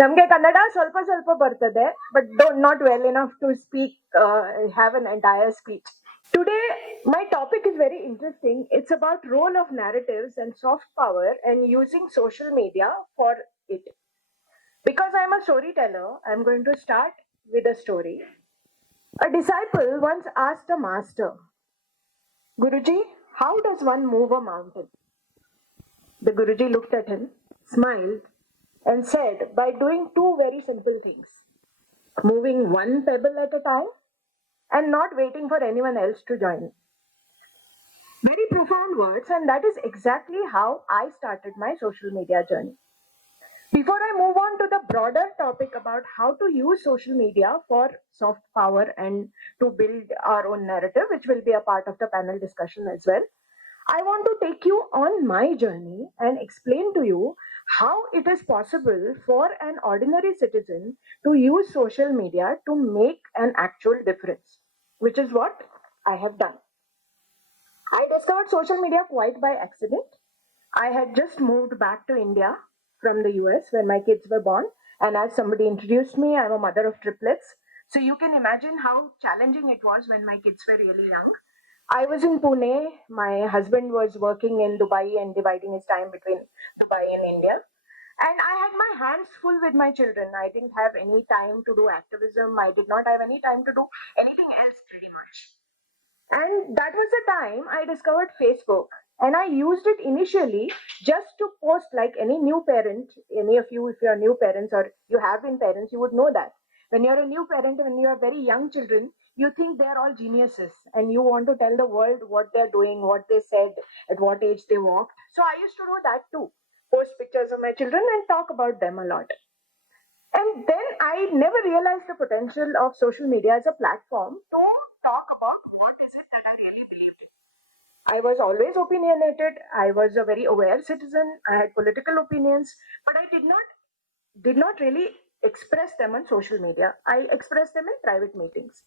ನಮಗೆ ಕನ್ನಡ ಸ್ವಲ್ಪ ಸ್ವಲ್ಪ ಬರ್ತದೆ, but not well enough to speak, have an entire speech. Today, my topic is very interesting. It's about role of narratives and soft power and using social media for it. Because I'm a storyteller, I'm going to start with a story. A disciple once asked a master, Guruji, how does one move a mountain? The Guruji looked at him, smiled, and said, by doing two very simple things: moving one pebble at a time and not waiting for anyone else to join. Very profound words, and that is exactly how I started my social media journey. Before I move on to the broader topic about how to use social media for soft power and to build our own narrative, which will be a part of the panel discussion as well, I want to take you on my journey and explain to you how it is possible for an ordinary citizen to use social media to make an actual difference, which is what I have done. I discovered social media quite by accident. I had just moved back to India from the US where my kids were born, and as somebody introduced me, I'm a mother of triplets. So you can imagine how challenging it was when my kids were really young. I was in Pune. My husband was working in Dubai and dividing his time between Dubai and India. And I had my hands full with my children. I didn't have any time to do activism. I did not have any time to do anything else pretty much. And that was the time I discovered Facebook. And I used it initially just to post, like any new parent. Any of you, if you're new parents or you have been parents, you would know that. When you're a new parent, when you have very young children, you think they're all geniuses and you want to tell the world what they're doing, what they said, at what age they walked. So I used to do that too. Post pictures of my children and talk about them a lot. And then I never realized the potential of social media as a platform to talk about what is it that I really believed in. I was always opinionated. I was a very aware citizen. I had political opinions, but I did not really express them on social media. I expressed them in private meetings.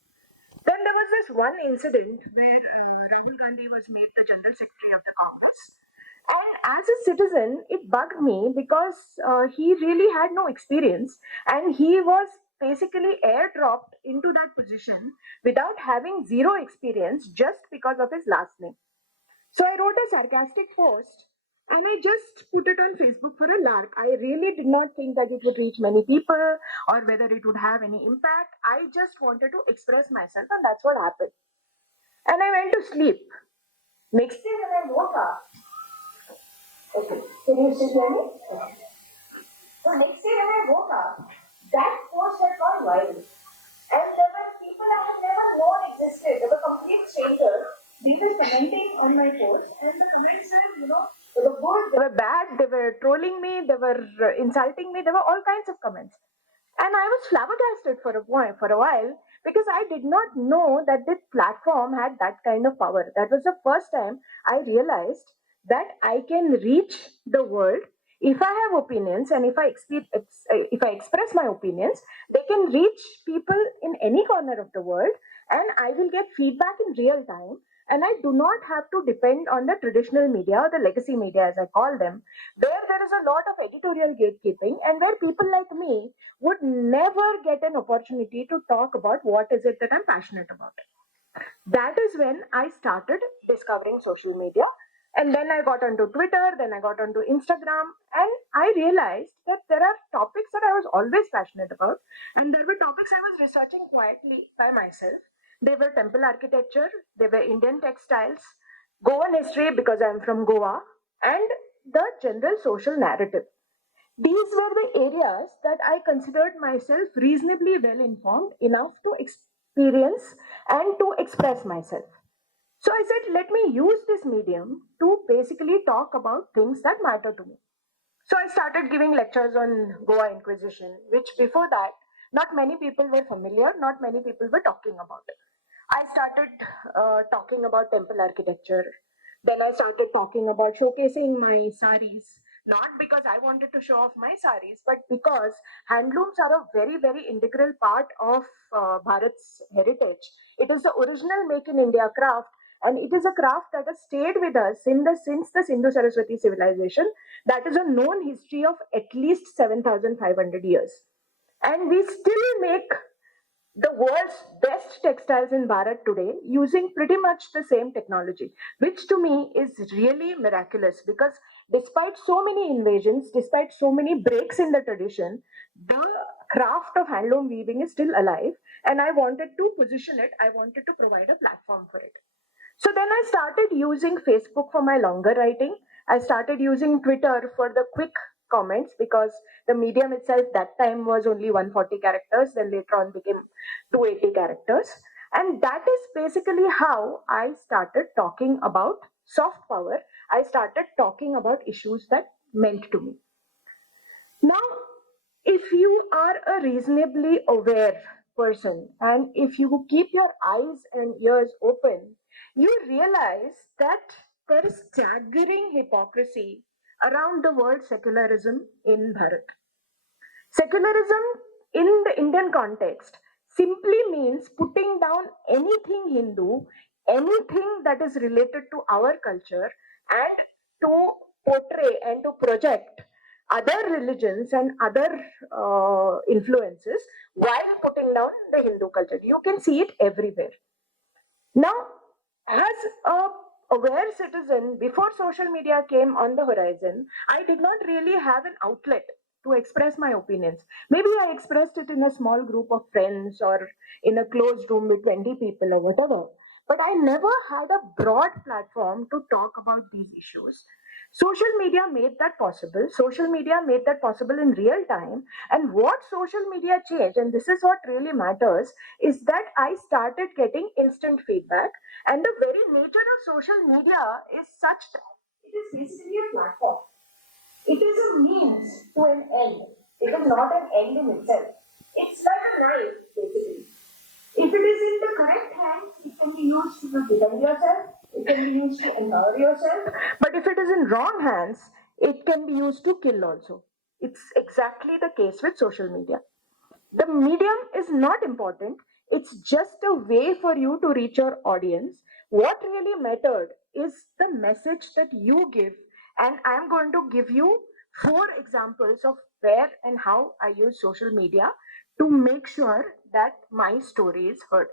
Then there was this one incident where Rahul Gandhi was made the General Secretary of the Congress. And as a citizen, it bugged me because he really had no experience and he was basically airdropped into that position without having zero experience just because of his last name. So I wrote a sarcastic post and I just put it on Facebook for a lark. I really did not think that it would reach many people or whether it would have any impact. I just wanted to express myself, and that's what happened. And I went to sleep. Next day when I woke up, okay, can you still hear me? Okay. So next day when I woke up, that post had gone viral. And there were people I had never known existed. They were complete strangers. They were commenting on my post, and the comments were, they were good, they were bad, they were trolling me, they were insulting me, there were all kinds of comments. And I was flabbergasted for a while because I did not know that this platform had that kind of power. That was the first time I realized that I can reach the world if I have opinions and if I express my opinions, they can reach people in any corner of the world, and I will get feedback in real time. And I do not have to depend on the traditional media or the legacy media, as I call them, where there is a lot of editorial gatekeeping and where people like me would never get an opportunity to talk about what is it that I'm passionate about. That is when I started discovering social media. And then I got onto Twitter, then I got onto Instagram, and I realized that there are topics that I was always passionate about, and there were topics I was researching quietly by myself. They were temple architecture, they were Indian textiles, Goan history because I'm from Goa, and the general social narrative. These were the areas that I considered myself reasonably well informed enough to experience and to express myself. So I said, let me use this medium to basically talk about things that matter to me. So I started giving lectures on Goa Inquisition, which before that, not many people were familiar, not many people were talking about it. I started talking about temple architecture. Then I started talking about showcasing my saris, not because I wanted to show off my saris, but because handlooms are a very, very integral part of Bharat's heritage. It is the original make in India craft, And it is a craft that has stayed with us since the Sindhu Saraswati civilization. That is a known history of at least 7,500 years. And we still make the world's best textiles in Bharat today using pretty much the same technology, which to me is really miraculous because despite so many invasions, despite so many breaks in the tradition, the craft of handloom weaving is still alive. And I wanted to position it, I wanted to provide a platform for it. So then I started using Facebook for my longer writing. I started using Twitter for the quick comments because the medium itself that time was only 140 characters, then later on became 280 characters. And that is basically how I started talking about soft power. I started talking about issues that meant to me. Now, if you are a reasonably aware person and if you keep your eyes and ears open, you realize that there is staggering hypocrisy around the word secularism in Bharat. Secularism in the Indian context simply means putting down anything Hindu, anything that is related to our culture, and to portray and to project other religions and other influences while putting down the Hindu culture. You can see it everywhere. Now, as a aware citizen, before social media came on the horizon, I did not really have an outlet to express my opinions. Maybe I expressed it in a small group of friends or in a closed room with 20 people or whatever. But I never had a broad platform to talk about these issues. Social media made that possible. Social media made that possible in real time. And what social media changed, and this is what really matters, is that I started getting instant feedback. And the very nature of social media is such that it is basically a platform. It is a means to an end. It is not an end in itself. It's like a knife, basically. If it is in the correct hands, it can be used to defend yourself, it can be used to empower yourself. But if it is in wrong hands, it can be used to kill also. It's exactly the case with social media. The medium is not important, it's just a way for you to reach your audience. What really mattered is the message that you give, and I'm going to give you four examples of where and how I use social media to make sure that my story is heard.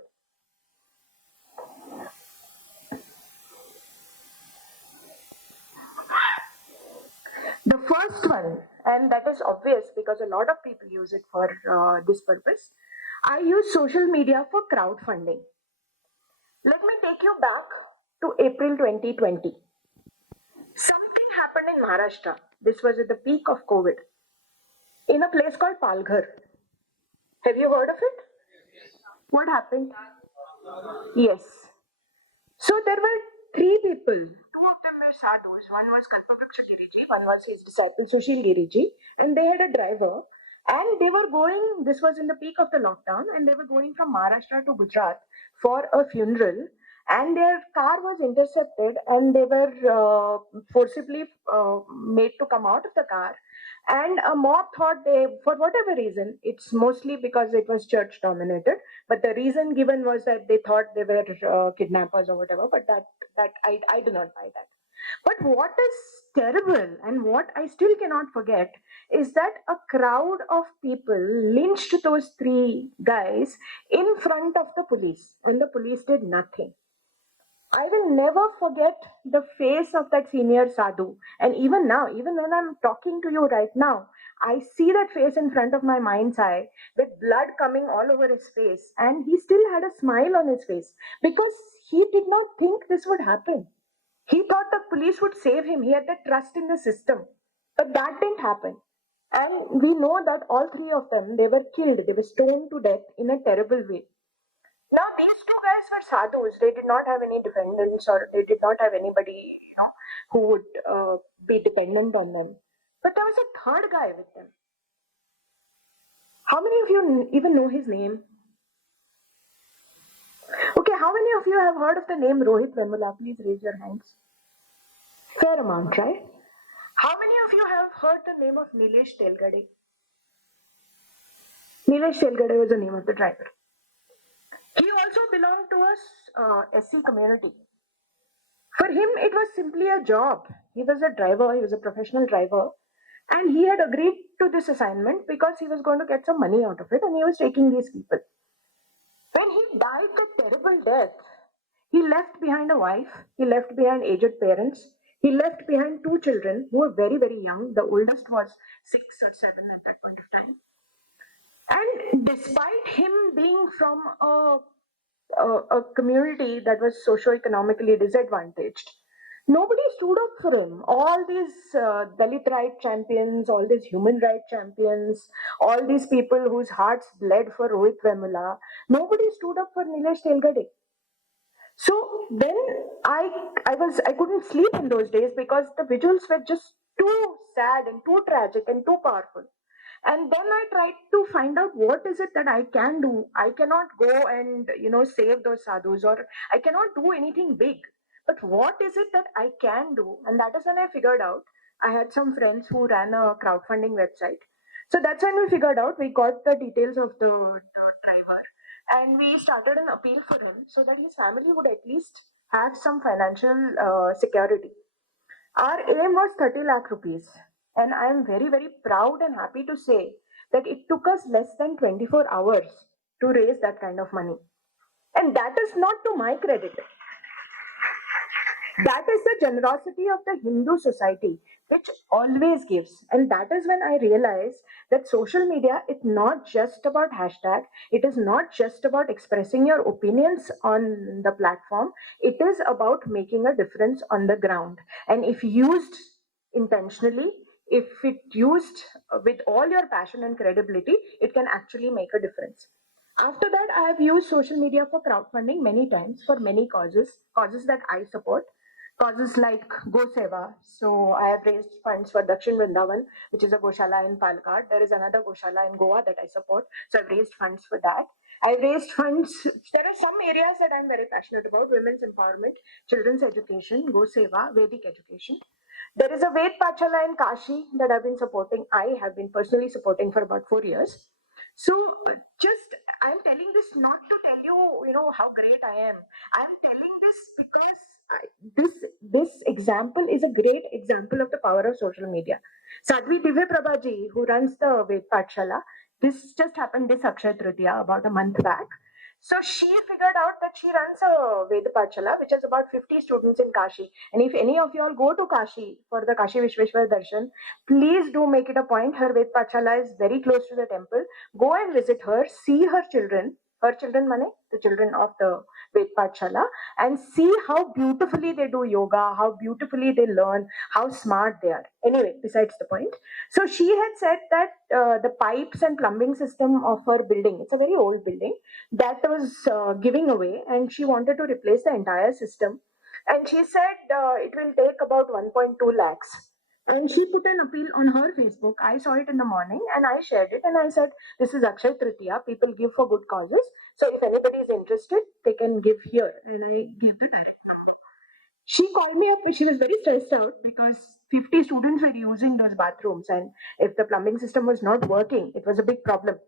The first one, and that is obvious because a lot of people use it for this purpose, I use social media for crowdfunding. Let me take you back to April 2020. Something happened in Maharashtra. This was at the peak of COVID in a place called Palghar. Have you heard of it? What happened? Yes. So there were three people. Two of them were sadhus. One was Kalpavriksha Giriji, one was his disciple Sushil Giriji, and they had a driver. And they were going, this was in the peak of the lockdown, and they were going from Maharashtra to Gujarat for a funeral. And their car was intercepted, and they were forcibly made to come out of the car. And a mob thought they, for whatever reason, it's mostly because it was church dominated, but the reason given was that they thought they were kidnappers or whatever. But I do not buy that. But what is terrible and what I still cannot forget is that a crowd of people lynched those three guys in front of the police, and the police did nothing. I will never forget the face of that senior sadhu. And even now, even when I'm talking to you right now, I see that face in front of my mind's eye with blood coming all over his face. And he still had a smile on his face because he did not think this would happen. He thought the police would save him. He had that trust in the system. But that didn't happen. And we know that all three of them, they were killed. They were stoned to death in a terrible way. Now, these two guys were sadhus. They did not have any dependents, or they did not have anybody, who would be dependent on them. But there was a third guy with them. How many of you even know his name? Okay, how many of you have heard of the name Rohit Vemula? Please raise your hands. Fair amount, right? How many of you have heard the name of Nilesh Telgade? Nilesh Telgade was the name of the driver. He also belonged to a SC community. For him, it was simply a job. He was a driver, he was a professional driver, and he had agreed to this assignment because he was going to get some money out of it and he was taking these people. When he died a terrible death, he left behind a wife, he left behind aged parents, he left behind two children who were very, very young. The oldest was 6 or 7 at that point of time. And despite him being from a community that was socio-economically disadvantaged, nobody stood up for him. All these Dalit right champions, all these human rights champions, all these people whose hearts bled for Rohit Vemula, nobody stood up for Nilesh Telgade. So then I couldn't sleep in those days because the visuals were just too sad and too tragic and too powerful. And then I tried to find out what is it that I can do. I cannot go and save those sadhus, or I cannot do anything big. But what is it that I can do? And that is when I figured out. I had some friends who ran a crowdfunding website. So that's when we figured out. We got the details of the driver and we started an appeal for him so that his family would at least have some financial security. Our aim was 30 lakh rupees, and I am very, very proud and happy to say that it took us less than 24 hours to raise that kind of money. And that is not to my credit. That is the generosity of the Hindu society, which always gives. And that is when I realized that social media is not just about hashtag, it is not just about expressing your opinions on the platform, it is about making a difference on the ground. And if used intentionally, if it used with all your passion and credibility, it can actually make a difference. After that, I have used social media for crowdfunding many times for many causes that I support. Causes like Go Seva. So I have raised funds for Dakshin Vrindavan, which is a Goshala in Palakkad. There is another Goshala in Goa that I support. So I've raised funds for that. I've raised funds. There are some areas that I'm very passionate about: women's empowerment, children's education, Go Seva, Vedic education. There is a Ved Pachala in Kashi that I've been supporting. I have been personally supporting for about 4 years. So just I'm telling this not to tell you, how great I am. I'm telling this because this example is a great example of the power of social media. Sadhvi Divya Prabhaji, who runs the Ved Patshala, this just happened this Akshaya Tritiya about a month back. So she figured out that she runs a Ved Patshala, which has about 50 students in Kashi. And if any of you all go to Kashi for the Kashi Vishweshwar Darshan, please do make it a point. Her Ved Patshala is very close to the temple. Go and visit her, see her children. Her children, mane, the children of the Ved Patshala, and see how beautifully they do yoga, how beautifully they learn, how smart they are. Anyway, besides the point. So she had said that the pipes and plumbing system of her building, it's a very old building, that was giving away, and she wanted to replace the entire system. And she said it will take about 1.2 lakhs. And she put an appeal on her Facebook. I saw it in the morning and I shared it and I said, this is Akshay Tritiya. People give for good causes. So if anybody is interested, they can give here. And I gave the direct number. She called me up. She was very stressed out because 50 students were using those bathrooms. And if the plumbing system was not working, it was a big problem.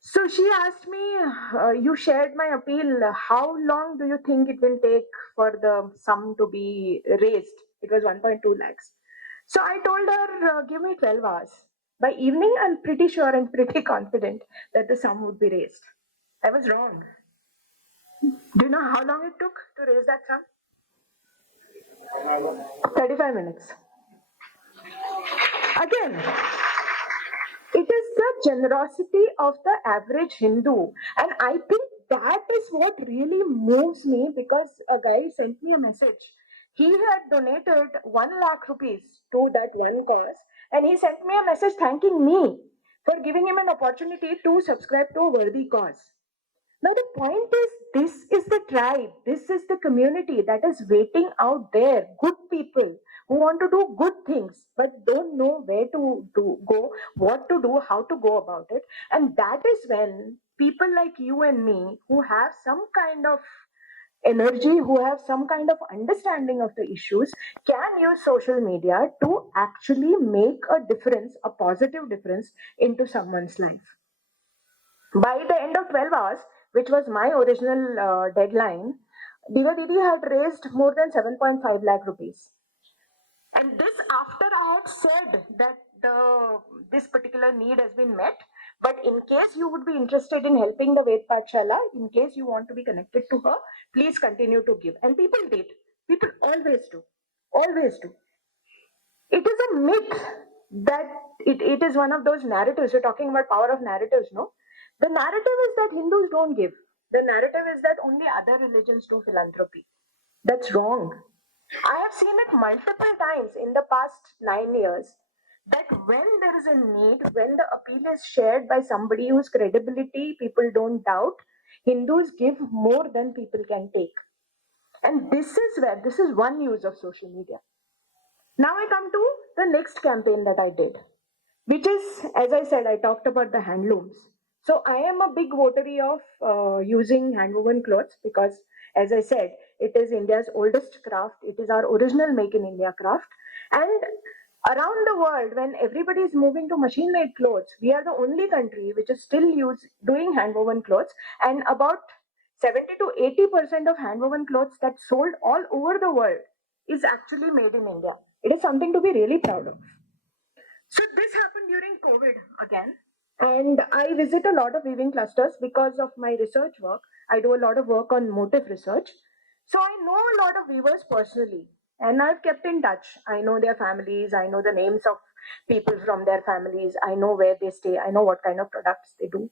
So she asked me, you shared my appeal. How long do you think it will take for the sum to be raised? It was 1.2 lakhs. So I told her, give me 12 hours. By evening, I'm pretty sure and pretty confident that the sum would be raised. I was wrong. Do you know how long it took to raise that sum? 35 minutes. Again, it is the generosity of the average Hindu. And I think that is what really moves me, because a guy sent me a message. He had donated 1 lakh rupees to that one cause, and he sent me a message thanking me for giving him an opportunity to subscribe to a worthy cause. Now, the point is, this is the tribe, this is the community that is waiting out there. Good people who want to do good things but don't know where to go, what to do, how to go about it. And that is when people like you and me, who have some kind of energy, who have some kind of understanding of the issues, can use social media to actually make a difference, a positive difference into someone's life. By the end of 12 hours, which was my original deadline, Diva Didi had raised more than 7.5 lakh rupees. And this after I had said that this particular need has been met. But in case you would be interested in helping the Ved Pathshala, in case you want to be connected to her, please continue to give. And people did. People always do. Always do. It is a myth that it is one of those narratives. You're talking about power of narratives, no? The narrative is that Hindus don't give. The narrative is that only other religions do philanthropy. That's wrong. I have seen it multiple times in the past 9 years that when there is a need, when the appeal is shared by somebody whose credibility people don't doubt, Hindus give more than people can take. And this is one use of social media. Now I come to the next campaign that I did, which is, as I said, I talked about the handlooms. So I am a big votary of using handwoven clothes because, as I said, it is India's oldest craft. It is our original make in India craft. And around the world, when everybody is moving to machine-made clothes, we are the only country which is still doing handwoven clothes. And about 70 to 80% of handwoven clothes that sold all over the world is actually made in India. It is something to be really proud of. So this happened during COVID again. And I visit a lot of weaving clusters because of my research work. I do a lot of work on motif research. So I know a lot of weavers personally. And I've kept in touch. I know their families. I know the names of people from their families. I know where they stay. I know what kind of products they do.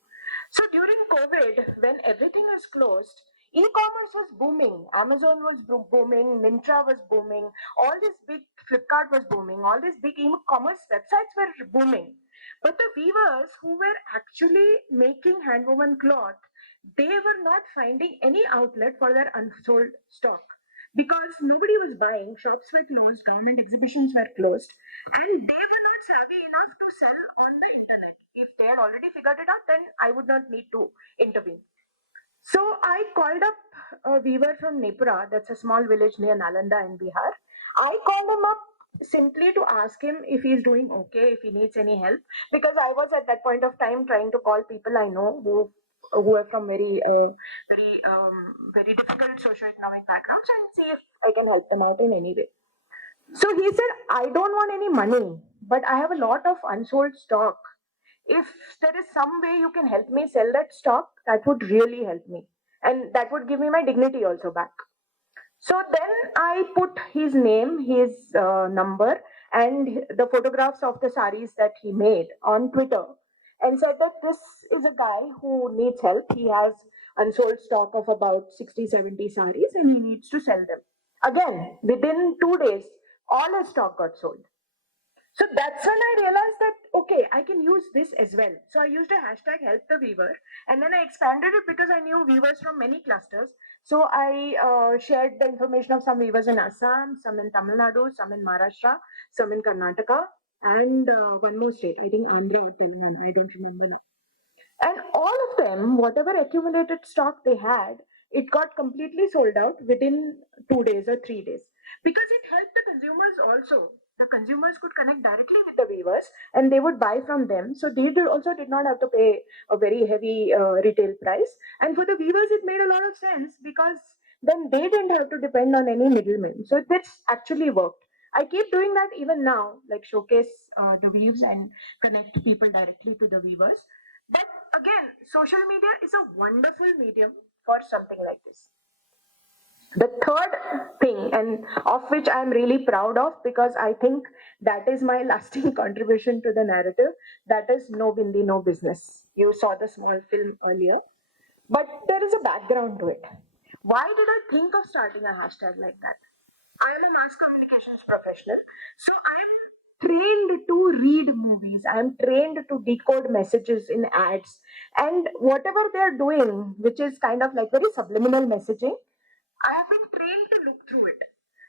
So during COVID, when everything was closed, e-commerce was booming. Amazon was booming. Myntra was booming. All this big Flipkart was booming. All these big e-commerce websites were booming. But the weavers who were actually making handwoven cloth, they were not finding any outlet for their unsold stock because nobody was buying. Shops were closed. Government exhibitions were closed, and they were not savvy enough to sell on the internet. If they had already figured it out, then I would not need to intervene. So I called up a weaver from Nepra, that's a small village near Nalanda in Bihar. I called him up simply to ask him if he's doing okay, if he needs any help, because I was at that point of time trying to call people I know who are from very difficult socioeconomic backgrounds and see if I can help them out in any way. So he said, I don't want any money, but I have a lot of unsold stock. If there is some way you can help me sell that stock, that would really help me. And that would give me my dignity also back. So then I put his name, his number, and the photographs of the saris that he made on Twitter and said that this is a guy who needs help. He has unsold stock of about 60, 70 saris and he needs to sell them. Again, within 2 days, all his stock got sold. So that's when I realized that, okay, I can use this as well. So I used a hashtag help the weaver and then I expanded it because I knew weavers from many clusters. So I shared the information of some weavers in Assam, some in Tamil Nadu, some in Maharashtra, some in Karnataka, and one more state, I think Andhra or Telangana, I don't remember now. And all of them, whatever accumulated stock they had, it got completely sold out within 2 days or 3 days because it helped the consumers also. The consumers could connect directly with the weavers and they would buy from them. So they also did not have to pay a very heavy retail price. And for the weavers, it made a lot of sense because then they didn't have to depend on any middlemen. So this actually worked. I keep doing that even now, like showcase the weaves and connect people directly to the weavers. But again, social media is a wonderful medium for something like this. The third thing, and of which I'm really proud of because I think that is my lasting contribution to the narrative, that is no bindi, no business. You saw the small film earlier, but there is a background to it. Why did I think of starting a hashtag like that? I am a mass communications professional, so I'm trained to read movies. I'm trained to decode messages in ads, and whatever they're doing, which is kind of like very subliminal messaging, I have been trained to look through it.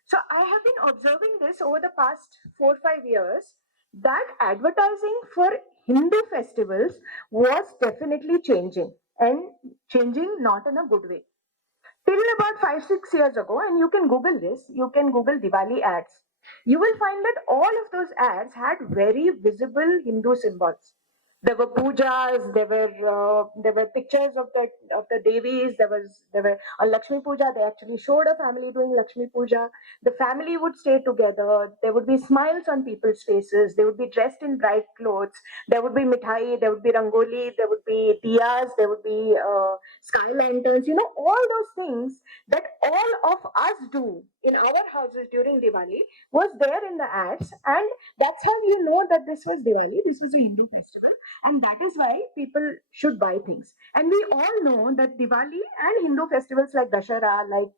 So I have been observing this over the past 4 5 years that advertising for Hindu festivals was definitely changing and changing not in a good way. Till about 5 6 years ago, and you can Google this, you can Google Diwali ads. You will find that all of those ads had very visible Hindu symbols. There were pujas. There were pictures of the devis. There were on Lakshmi Puja. They actually showed a family doing Lakshmi Puja. The family would stay together. There would be smiles on people's faces. They would be dressed in bright clothes. There would be mithai. There would be rangoli. There would be diyas. There would be sky lanterns. All those things that all of us do in our houses during Diwali was there in the ads, and that's how you know that this was Diwali. This was a Hindu festival, and that is why people should buy things. And we all know that Diwali and Hindu festivals like Dashara, like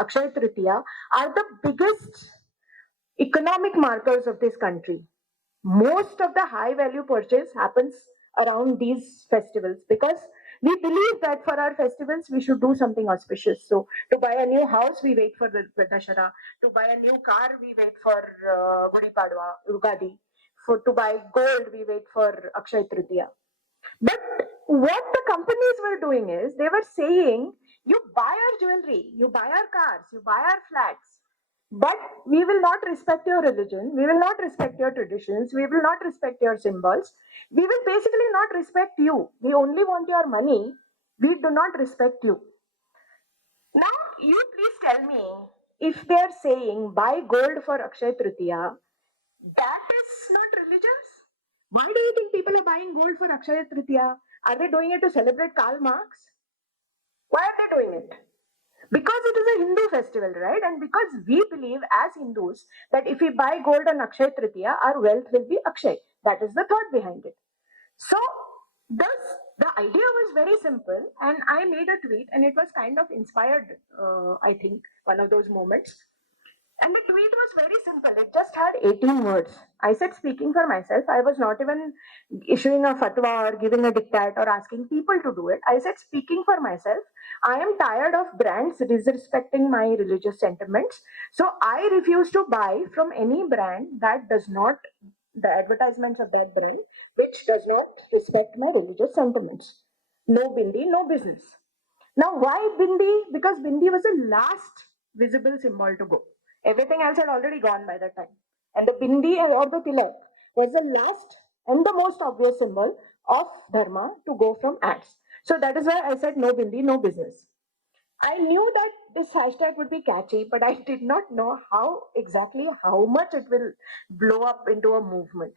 Akshaya Tritiya, are the biggest economic markers of this country. Most of the high value purchase happens around these festivals, because we believe that for our festivals we should do something auspicious. So to buy a new house we wait for the Dashara, to buy a new car we wait for Gudi Padwa, Ugadi, for to buy gold we wait for Akshay Tritiya. But what the companies were doing is they were saying, you buy our jewelry, you buy our cars, you buy our flats, but we will not respect your religion, we will not respect your traditions, we will not respect your symbols, we will basically not respect you. We only want your money, we do not respect you. Now, you please tell me, if they are saying buy gold for Akshay Tritiya, that is not religious. Why do you think people are buying gold for Akshaya Tritiya? Are they doing it to celebrate Karl Marx? Why are they doing it? Because it is a Hindu festival, right? And because we believe as Hindus that if we buy gold on Akshaya Tritiya, our wealth will be Akshay. That is the thought behind it. So, the idea was very simple, and I made a tweet, and it was kind of inspired, I think, one of those moments. And the tweet was very simple. It just had 18 words. I said, speaking for myself, I was not even issuing a fatwa or giving a diktat or asking people to do it. I said, speaking for myself, I am tired of brands disrespecting my religious sentiments. So I refuse to buy from any brand that does not, the advertisements of that brand, which does not respect my religious sentiments. No bindi, no business. Now, why bindi? Because bindi was the last visible symbol to go. Everything else had already gone by that time. And the bindi or the tilak was the last and the most obvious symbol of dharma to go from ads. So that is why I said no bindi, no business. I knew that this hashtag would be catchy, but I did not know how much it will blow up into a movement.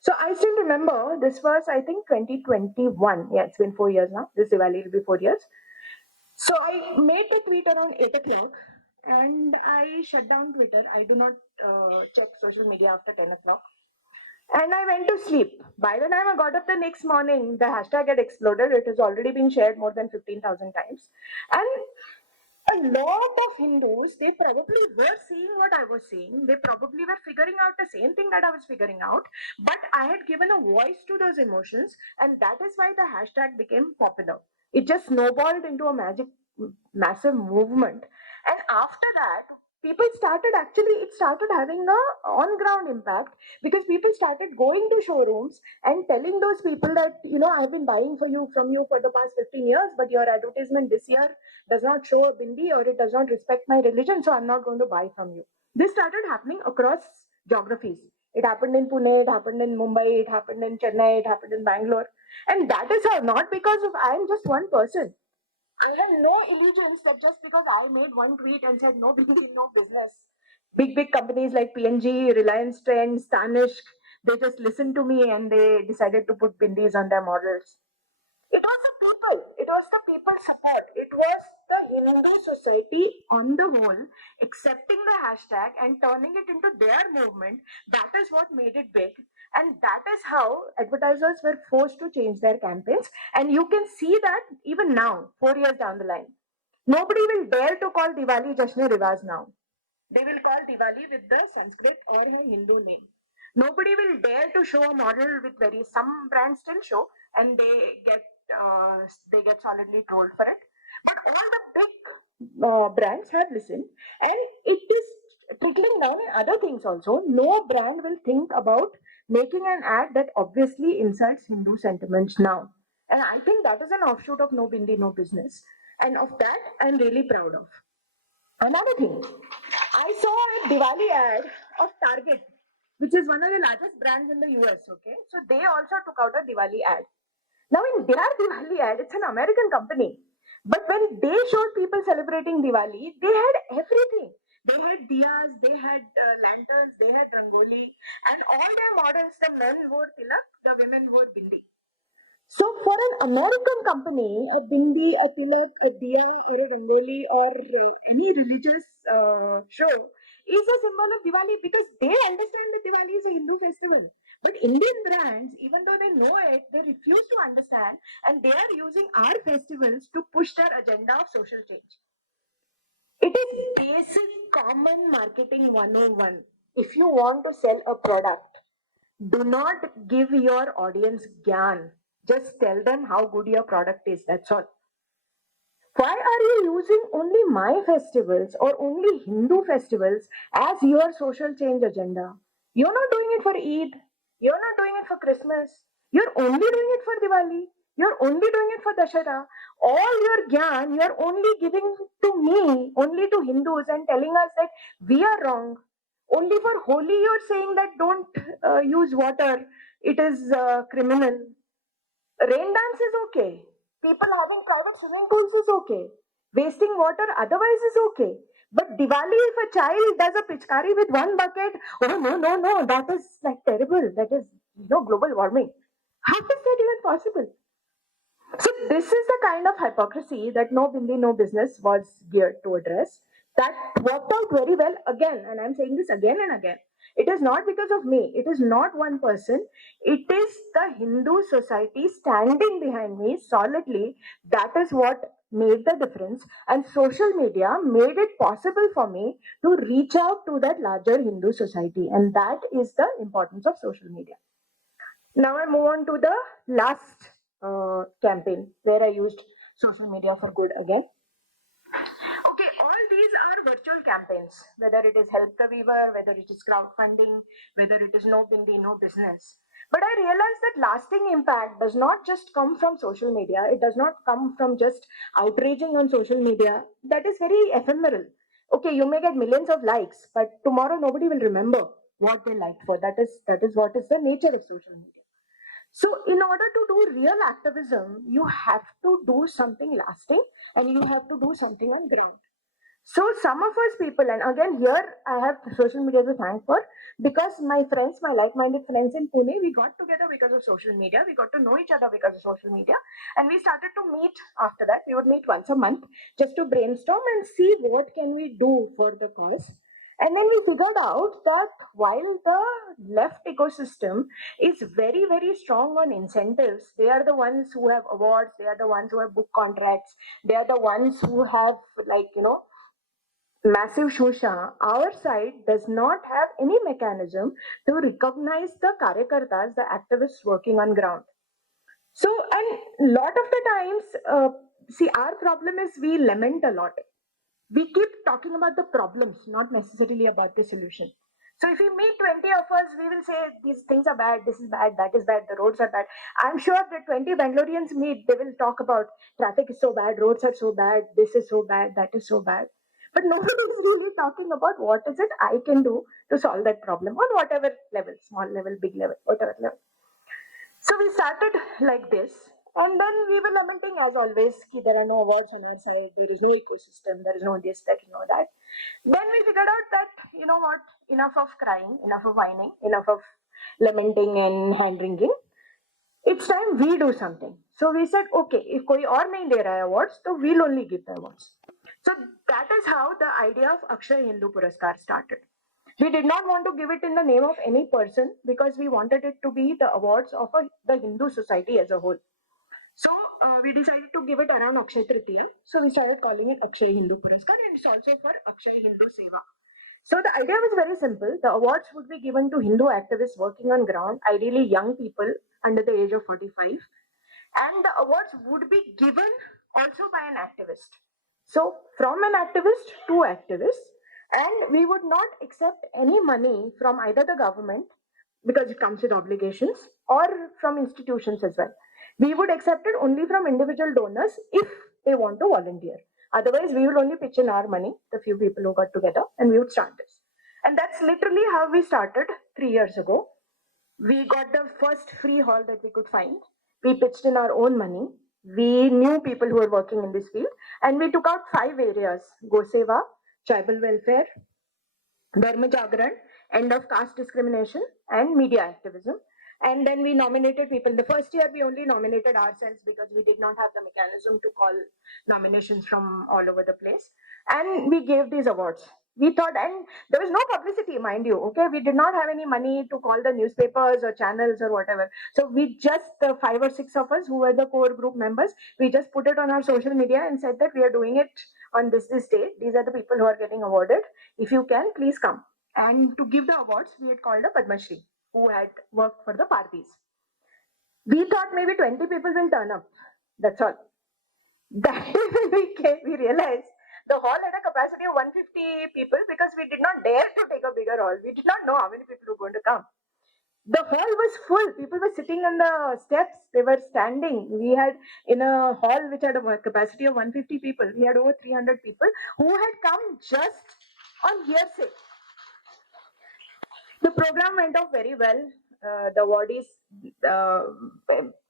So I still remember this was, I think, 2021. Yeah, it's been 4 years now. This Diwali will be 4 years. So I made the tweet around 8 o'clock, and I shut down Twitter. I do not check social media after 10 o'clock. And I went to sleep. By the time I got up the next morning, the hashtag had exploded. It has already been shared more than 15,000 times. And a lot of Hindus, they probably were seeing what I was seeing. They probably were figuring out the same thing that I was figuring out. But I had given a voice to those emotions, and that is why the hashtag became popular. It just snowballed into a massive movement. And after that, people started actually, it started having a on ground impact, because people started going to showrooms and telling those people that, I've been buying from you for the past 15 years, but your advertisement this year does not show a bindi, or it does not respect my religion, so I'm not going to buy from you. This started happening across geographies. It happened in Pune, it happened in Mumbai, it happened in Chennai, it happened in Bangalore. And that is how, not because of I am just one person. I have no illusions that just because I made one tweet and said no bindi, no business. Big companies like PNG, Reliance Trends, Tanishq, they just listened to me and they decided to put bindis on their models. It was the people. It was the people's support. It was the Hindu society on the whole accepting the hashtag and turning it into their movement. That is what made it big. And that is how advertisers were forced to change their campaigns. And you can see that even now, 4 years down the line. Nobody will dare to call Diwali Jashne Rivaz now. They will call Diwali with the Sanskrit or a Hindu name. Nobody will dare to show a model with some brands still show, and uh, they get solidly trolled for it. But all the big brands have listened, and it is trickling down in other things also. No brand will think about making an ad that obviously insults Hindu sentiments now. And I think that is an offshoot of No Bindi, No Business. And of that, I'm really proud of. Another thing, I saw a Diwali ad of Target. which is one of the largest brands in the US. Okay, so they also took out a Diwali ad. Now, in their Diwali ad, it's an American company. But when they showed people celebrating Diwali, they had everything. They had diyas, they had lanterns, they had rangoli, and all their models, the men wore tilak, the women wore bindi. So, for an American company, a bindi, a tilak, a diya, or a rangoli, or any religious show is a symbol of Diwali because they understand that Diwali is a Hindu festival. But Indian brands, even though they know it, they refuse to understand and they are using our festivals to push their agenda of social change. It is basic common marketing 101. If you want to sell a product, do not give your audience gyan. Just tell them how good your product is. That's all. Why are you using only my festivals or only Hindu festivals as your social change agenda? You're not doing it for Eid. You're not doing it for Christmas. You're only doing it for Diwali. You're only doing it for Dashera. All your gyan, you're only giving to me, only to Hindus, and telling us that we are wrong. Only for Holi, you're saying that don't use water. It is criminal. Rain dance is okay. People having private swimming pools is okay. Wasting water otherwise is okay. But Diwali, if a child does a pichkari with one bucket, oh no, no, no, that is like terrible. That is, global warming. How is that even possible? So this is the kind of hypocrisy that No Bindi No Business was geared to address. That worked out very well again, and I'm saying this again and again. It is not because of me. It is not one person. It is the Hindu society standing behind me solidly. That is what made the difference. And social media made it possible for me to reach out to that larger Hindu society. And that is the importance of social media. Now I move on to the last campaign where I used social media for good again. Okay, all these are virtual campaigns, whether it is Help the Weaver, whether it is crowdfunding, whether it is No Bindi, No Business. But I realized that lasting impact does not just come from social media, it does not come from just outraging on social media. That is very ephemeral. Okay, you may get millions of likes, but tomorrow nobody will remember what they liked for. That is what is the nature of social media. So, in order to do real activism, you have to do something lasting and you have to do something on ground. So, some of us people, and again, here I have social media to thank for because my friends, my like minded friends in Pune, we got together because of social media. We got to know each other because of social media. And we started to meet after that. We would meet once a month just to brainstorm and see what can we do for the cause. And then we figured out that while the left ecosystem is very, very strong on incentives, they are the ones who have awards, they are the ones who have book contracts, they are the ones who have, like, massive shosha. Our side does not have any mechanism to recognize the karyakartas, the activists working on ground. So, and lot of the times, see, our problem is we lament a lot. We keep talking about the problems, not necessarily about the solution. So if we meet 20 of us, we will say these things are bad, this is bad, that is bad, the roads are bad. I'm sure that 20 Bangaloreans meet, they will talk about traffic is so bad, roads are so bad, this is so bad, that is so bad. But nobody is really talking about what is it I can do to solve that problem on whatever level, small level, big level, whatever level. So we started like this, and then we were lamenting as always, ki there are no awards on our side, there is no ecosystem, there is no this, there is no that. Then we figured out that, you know what, enough of crying, enough of whining, enough of lamenting and hand wringing. It's time we do something. So we said, okay, if koi aur nahi de raha hai awards, so we'll only give the awards. So that is how the idea of Akshay Hindu Puraskar started. We did not want to give it in the name of any person because we wanted it to be the awards of the Hindu society as a whole. So we decided to give it around Akshay Tritiya. So we started calling it Akshay Hindu Puraskar, and it's also for Akshay Hindu Seva. So the idea was very simple. The awards would be given to Hindu activists working on ground, ideally young people under the age of 45. And the awards would be given also by an activist. So from an activist to activists, and we would not accept any money from either the government because it comes with obligations or from institutions as well. We would accept it only from individual donors if they want to volunteer. Otherwise, we will only pitch in our money, the few people who got together, and we would start this. And that's literally how we started 3 years ago. We got the first free hall that we could find. We pitched in our own money. We knew people who were working in this field, and we took out 5 areas: Goseva, tribal welfare, Dharma Jagran, end of caste discrimination, and media activism. And then we nominated people. The first year, we only nominated ourselves because we did not have the mechanism to call nominations from all over the place. And we gave these awards. We thought, and there was no publicity, mind you. Okay, we did not have any money to call the newspapers or channels or whatever. So we just, the 5 or 6 of us who were the core group members, we just put it on our social media and said that we are doing it on this day. These are the people who are getting awarded. If you can, please come. And to give the awards, we had called a Padma Shri who had worked for the parties. We thought maybe 20 people will turn up. That's all. That when we came, we realized the hall had a capacity of 150 people because we did not dare to take a bigger hall. We did not know how many people were going to come. The hall was full. People were sitting on the steps. They were standing. We had, in a hall which had a capacity of 150 people, we had over 300 people who had come just on hearsay. The program went off very well. The awardees uh,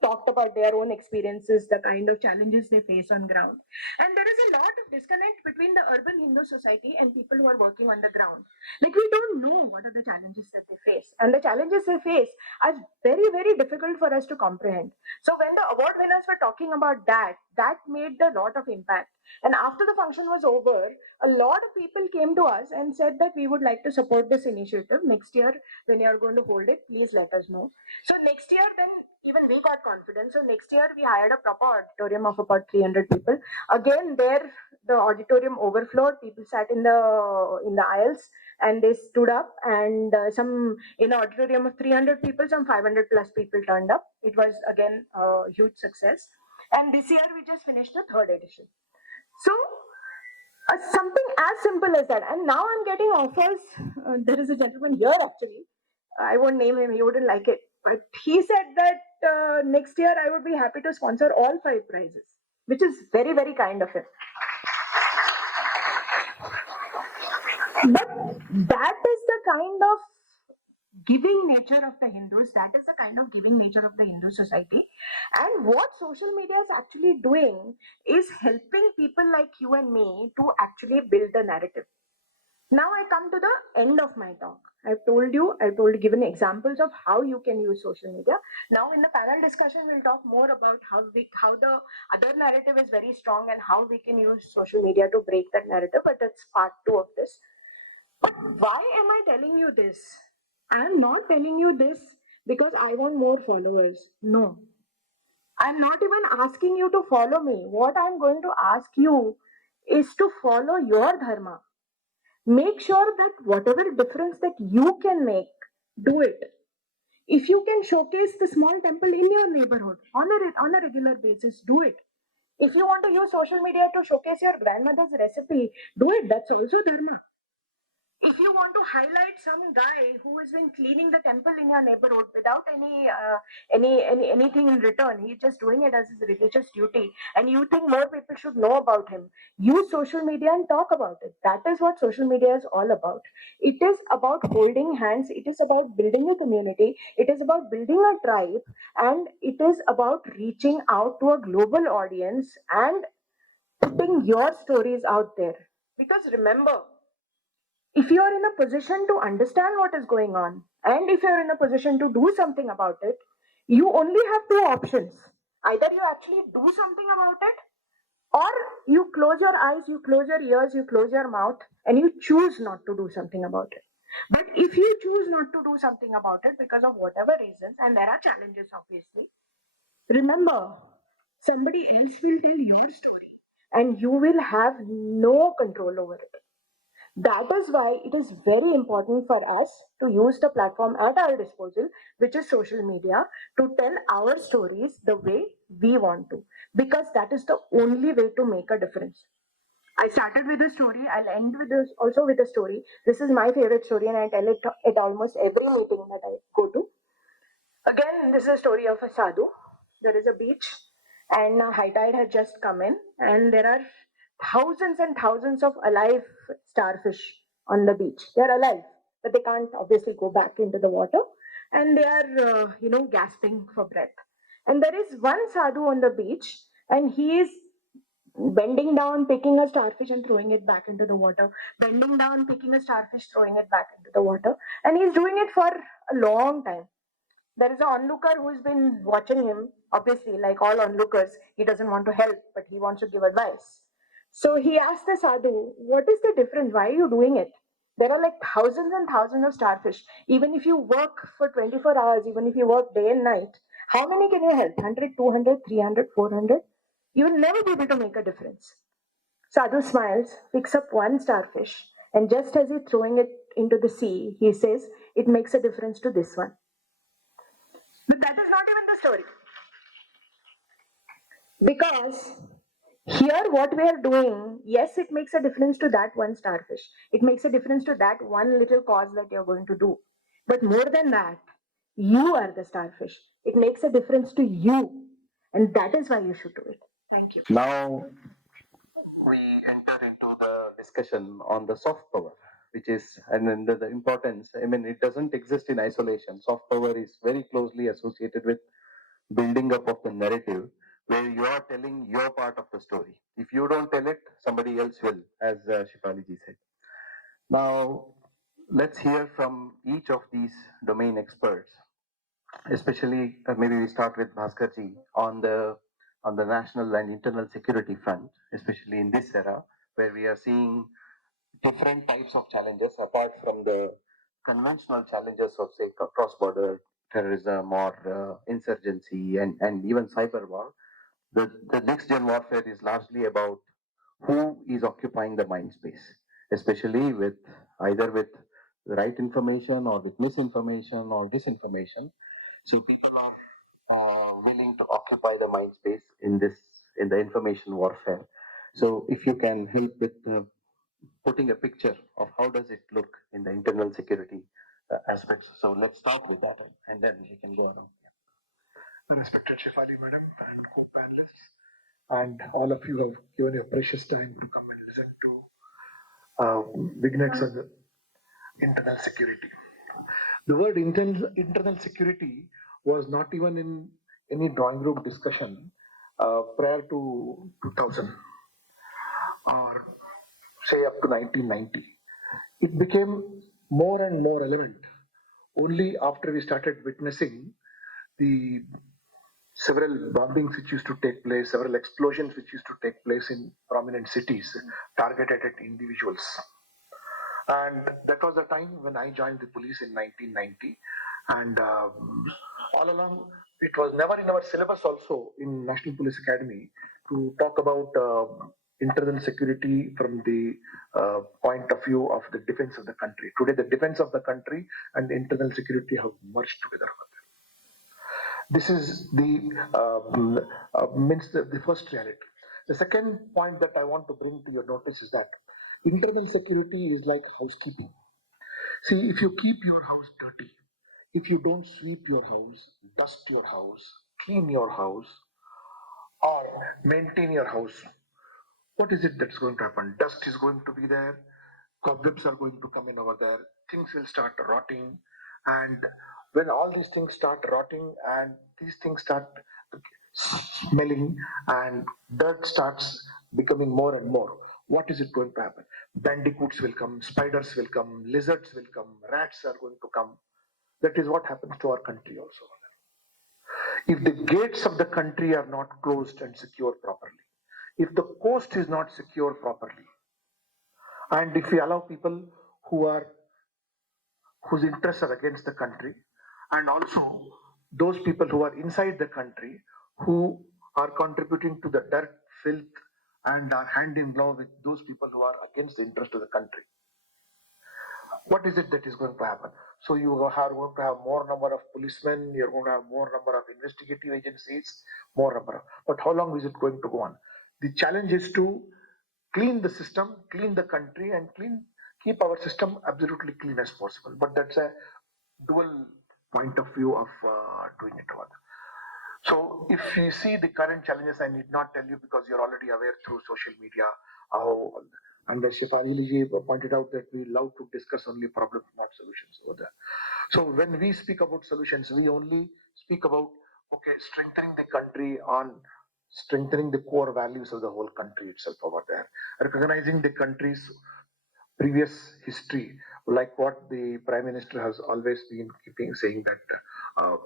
talked about their own experiences, the kind of challenges they face on ground. And there is a lot of disconnect between the urban Hindu society and people who are working on the ground. Like, we don't know what are the challenges that they face. And the challenges they face are very, very difficult for us to comprehend. So when the award winners were talking about that, that made a lot of impact. And after the function was over, a lot of people came to us and said that we would like to support this initiative. Next year, when you are going to hold it, please let us know. So next year, then even we got confidence. So next year, we hired a proper auditorium of about 300 people. Again, there the auditorium overflowed. People sat in the aisles and they stood up. And some in an auditorium of 300 people, some 500 plus people turned up. It was again a huge success. And this year, we just finished the third edition. So something as simple as that. And now I'm getting offers. There is a gentleman here actually. I won't name him, he wouldn't like it. But he said that next year I would be happy to sponsor all 5 prizes, which is very, very kind of him. But that is the kind of giving nature of the Hindus, that is the kind of giving nature of the Hindu society. And what social media is actually doing is helping people like you and me to actually build the narrative. Now I come to the end of my talk. I've given examples of how you can use social media. Now in the panel discussion, we'll talk more about how the other narrative is very strong and how we can use social media to break that narrative, but that's part 2 of this. But why am I telling you this? I'm not telling you this because I want more followers. No. I'm not even asking you to follow me. What I'm going to ask you is to follow your dharma. Make sure that whatever difference that you can make, do it. If you can showcase the small temple in your neighborhood on a regular basis, do it. If you want to use social media to showcase your grandmother's recipe, do it. That's also dharma. If you want to highlight some guy who has been cleaning the temple in your neighborhood without anything in return, he's just doing it as his religious duty, and you think more people should know about him, use social media and talk about it. That is what social media is all about. It is about holding hands. It is about building a community. It is about building a tribe, and it is about reaching out to a global audience and putting your stories out there. Because remember, if you are in a position to understand what is going on and if you're in a position to do something about it, you only have 2 options. Either you actually do something about it, or you close your eyes, you close your ears, you close your mouth, and you choose not to do something about it. But if you choose not to do something about it because of whatever reasons, and there are challenges obviously, remember, somebody else will tell your story and you will have no control over it. That is why it is very important for us to use the platform at our disposal, which is social media, to tell our stories the way we want to, because that is the only way to make a difference. I started with a story. I'll end with this also with a story. This is my favorite story, and I tell it at almost every meeting that I go to. Again, this is a story of a sadhu. There is a beach, and high tide had just come in, and there are thousands and thousands of alive starfish on the beach. They're alive. but they can't obviously go back into the water, and they are, gasping for breath. And there is one sadhu on the beach, and he is bending down, picking a starfish and throwing it back into the water, bending down, picking a starfish, throwing it back into the water. And he's doing it for a long time. There is an onlooker who's been watching him. Obviously, like all onlookers, he doesn't want to help, but he wants to give advice. So he asked the sadhu, "What is the difference? Why are you doing it? There are like thousands and thousands of starfish. Even if you work for 24 hours, even if you work day and night, how many can you help? 100, 200, 300, 400? You will never be able to make a difference." Sadhu smiles, picks up one starfish, and just as he's throwing it into the sea, he says, "It makes a difference to this one." But that is not even the story. Because here, what we are doing, yes, it makes a difference to that one starfish. It makes a difference to that one little cause that you're going to do. But more than that, you are the starfish. It makes a difference to you. And that is why you should do it. Thank you. Now we enter into the discussion on the soft power, which is, and then the importance. I mean, it doesn't exist in isolation. Soft power is very closely associated with building up of the narrative, where you are telling your part of the story. If you don't tell it, somebody else will, as Shefali ji said. Now, let's hear from each of these domain experts, especially maybe we start with Bhaskarji on the national and internal security front, especially in this era where we are seeing different types of challenges apart from the conventional challenges of say cross-border terrorism or insurgency and even cyber war. The next gen warfare is largely about who is occupying the mind space, especially with either with right information or with misinformation or disinformation. So people are willing to occupy the mind space in the information warfare. So if you can help with putting a picture of how does it look in the internal security aspects. So let's start with that, and then we can go around. Respected Shefali Madam and co-panelists, and all of you have given your precious time to come and listen to vignettes on the internal security. The word internal security was not even in any drawing room discussion prior to 2000 or say up to 1990. It became more and more relevant only after we started witnessing the several bombings which used to take place, several explosions which used to take place in prominent cities targeted at individuals. And that was the time when I joined the police in 1990. And all along, it was never in our syllabus also in National Police Academy to talk about internal security from the point of view of the defense of the country. Today, the defense of the country and the internal security have merged together. This is the first reality. The second point that I want to bring to your notice is that internal security is like housekeeping. See, if you keep your house dirty, if you don't sweep your house, dust your house, clean your house, or maintain your house, what is it that's going to happen? Dust is going to be there, cobwebs are going to come in over there, things will start rotting, and when all these things start rotting and these things start smelling and dirt starts becoming more and more, what is it going to happen? Bandicoots will come, spiders will come, lizards will come, rats are going to come. That is what happens to our country also. If the gates of the country are not closed and secure properly, if the coast is not secure properly, and if we allow people who are whose interests are against the country, and also those people who are inside the country who are contributing to the dirt, filth, and are hand in glove with those people who are against the interest of the country. What is it that is going to happen? So you are going to have more number of policemen, you're going to have more number of investigative agencies, more number of, but how long is it going to go on? The challenge is to clean the system, clean the country, and keep our system absolutely clean as possible. But that's a dual point of view of doing it over. So if you see the current challenges, I need not tell you because you're already aware through social media how And as Shefali pointed out that we love to discuss only problems, not solutions over there. So when we speak about solutions, we only speak about, okay, strengthening the country on strengthening the core values of the whole country itself over there, recognizing the country's previous history, like what the Prime Minister has always been keeping saying that uh,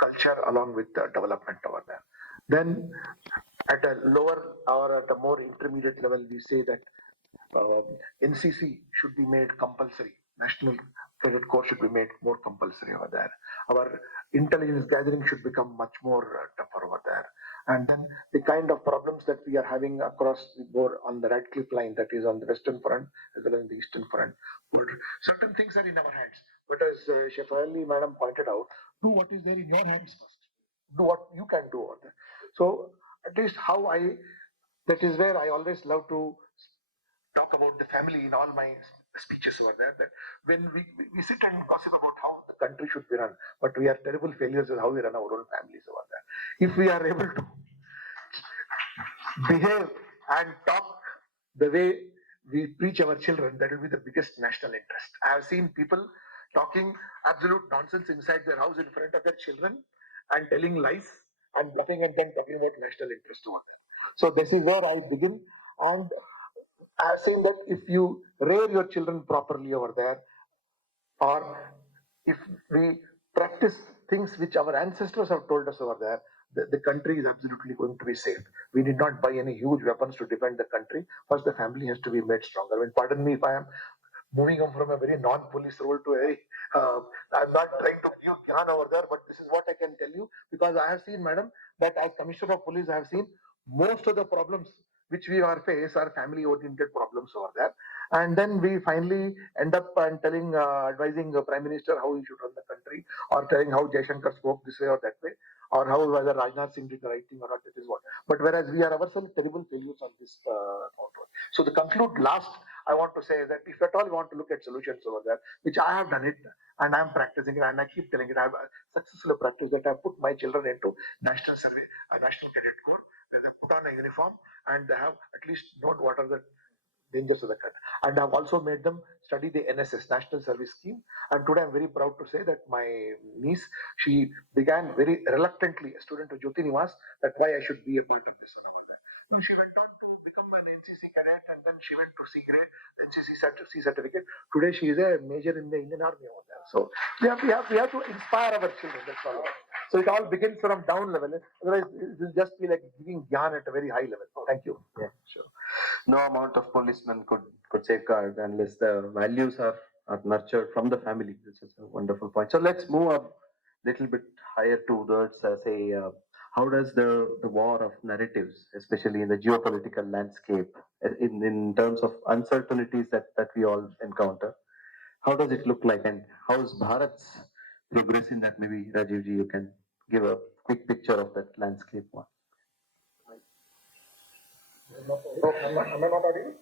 culture along with development over there. Then at a lower or at a more intermediate level, we say that uh, NCC should be made compulsory. National Credit Corps should be made more compulsory over there. Our intelligence gathering should become much more tougher over there. And then the kind of problems that we are having across the board on the Radcliffe line, that is on the western front as well as the eastern front, certain things are in our hands. But as Shefali Madam pointed out, do what is there in your hands first. Do what you can do over there. So at least how I, that is where I always love to talk about the family in all my speeches over there. That when we sit and gossip about how the country should be run, but we are terrible failures in how we run our own families over there. If we are able to behave and talk the way we preach our children, that will be the biggest national interest. I have seen people talking absolute nonsense inside their house in front of their children and telling lies and bluffing and then talking about national interest over there. So this is where I begin, and I've seen that if you rear your children properly over there, or if we practice things which our ancestors have told us over there, the country is absolutely going to be safe. We need not buy any huge weapons to defend the country. First, the family has to be made stronger. I mean, pardon me if I am moving on from a very non-police role to a very, I'm not trying to give gyan over there, but this is what I can tell you, because I have seen, madam, that as Commissioner of Police, I have seen most of the problems which we are face are family-oriented problems over there. And then we finally end up telling, advising the Prime Minister how he should run the country, or telling how Jaishankar spoke this way or that way, or how whether Rajnath Singh did the right thing or not, that is what. But whereas we are ourselves terrible failures on this count. So to conclude last, I want to say that if at all you want to look at solutions over there, which I have done it and I'm practicing it and I keep telling it, I've successfully practiced that. I put my children into National Survey, National Cadet Corps, where they put on a uniform and they have at least known what are the dangers of the country. And I've also made them study the NSS, National Service Scheme. And today I'm very proud to say that my niece, she began very reluctantly, a student of Jyoti Niwas, that why I should be a part of this. She went on to become an NCC cadet, and then she went to C grade, NCC C certificate. Today she is a major in the Indian Army over there. So we have to inspire our children. That's all. So it all begins from down level. Otherwise, it will just be like giving gyan at a very high level. Thank you. Yeah, sure. No amount of policemen could safeguard unless the values are nurtured from the family. This is a wonderful point. So let's move a little bit higher towards say how does the war of narratives, especially in the geopolitical landscape, in terms of uncertainties that we all encounter, how does it look like, and how is Bharat's progress in that? Maybe Rajivji, you can give a quick picture of that landscape one. Am I not audible?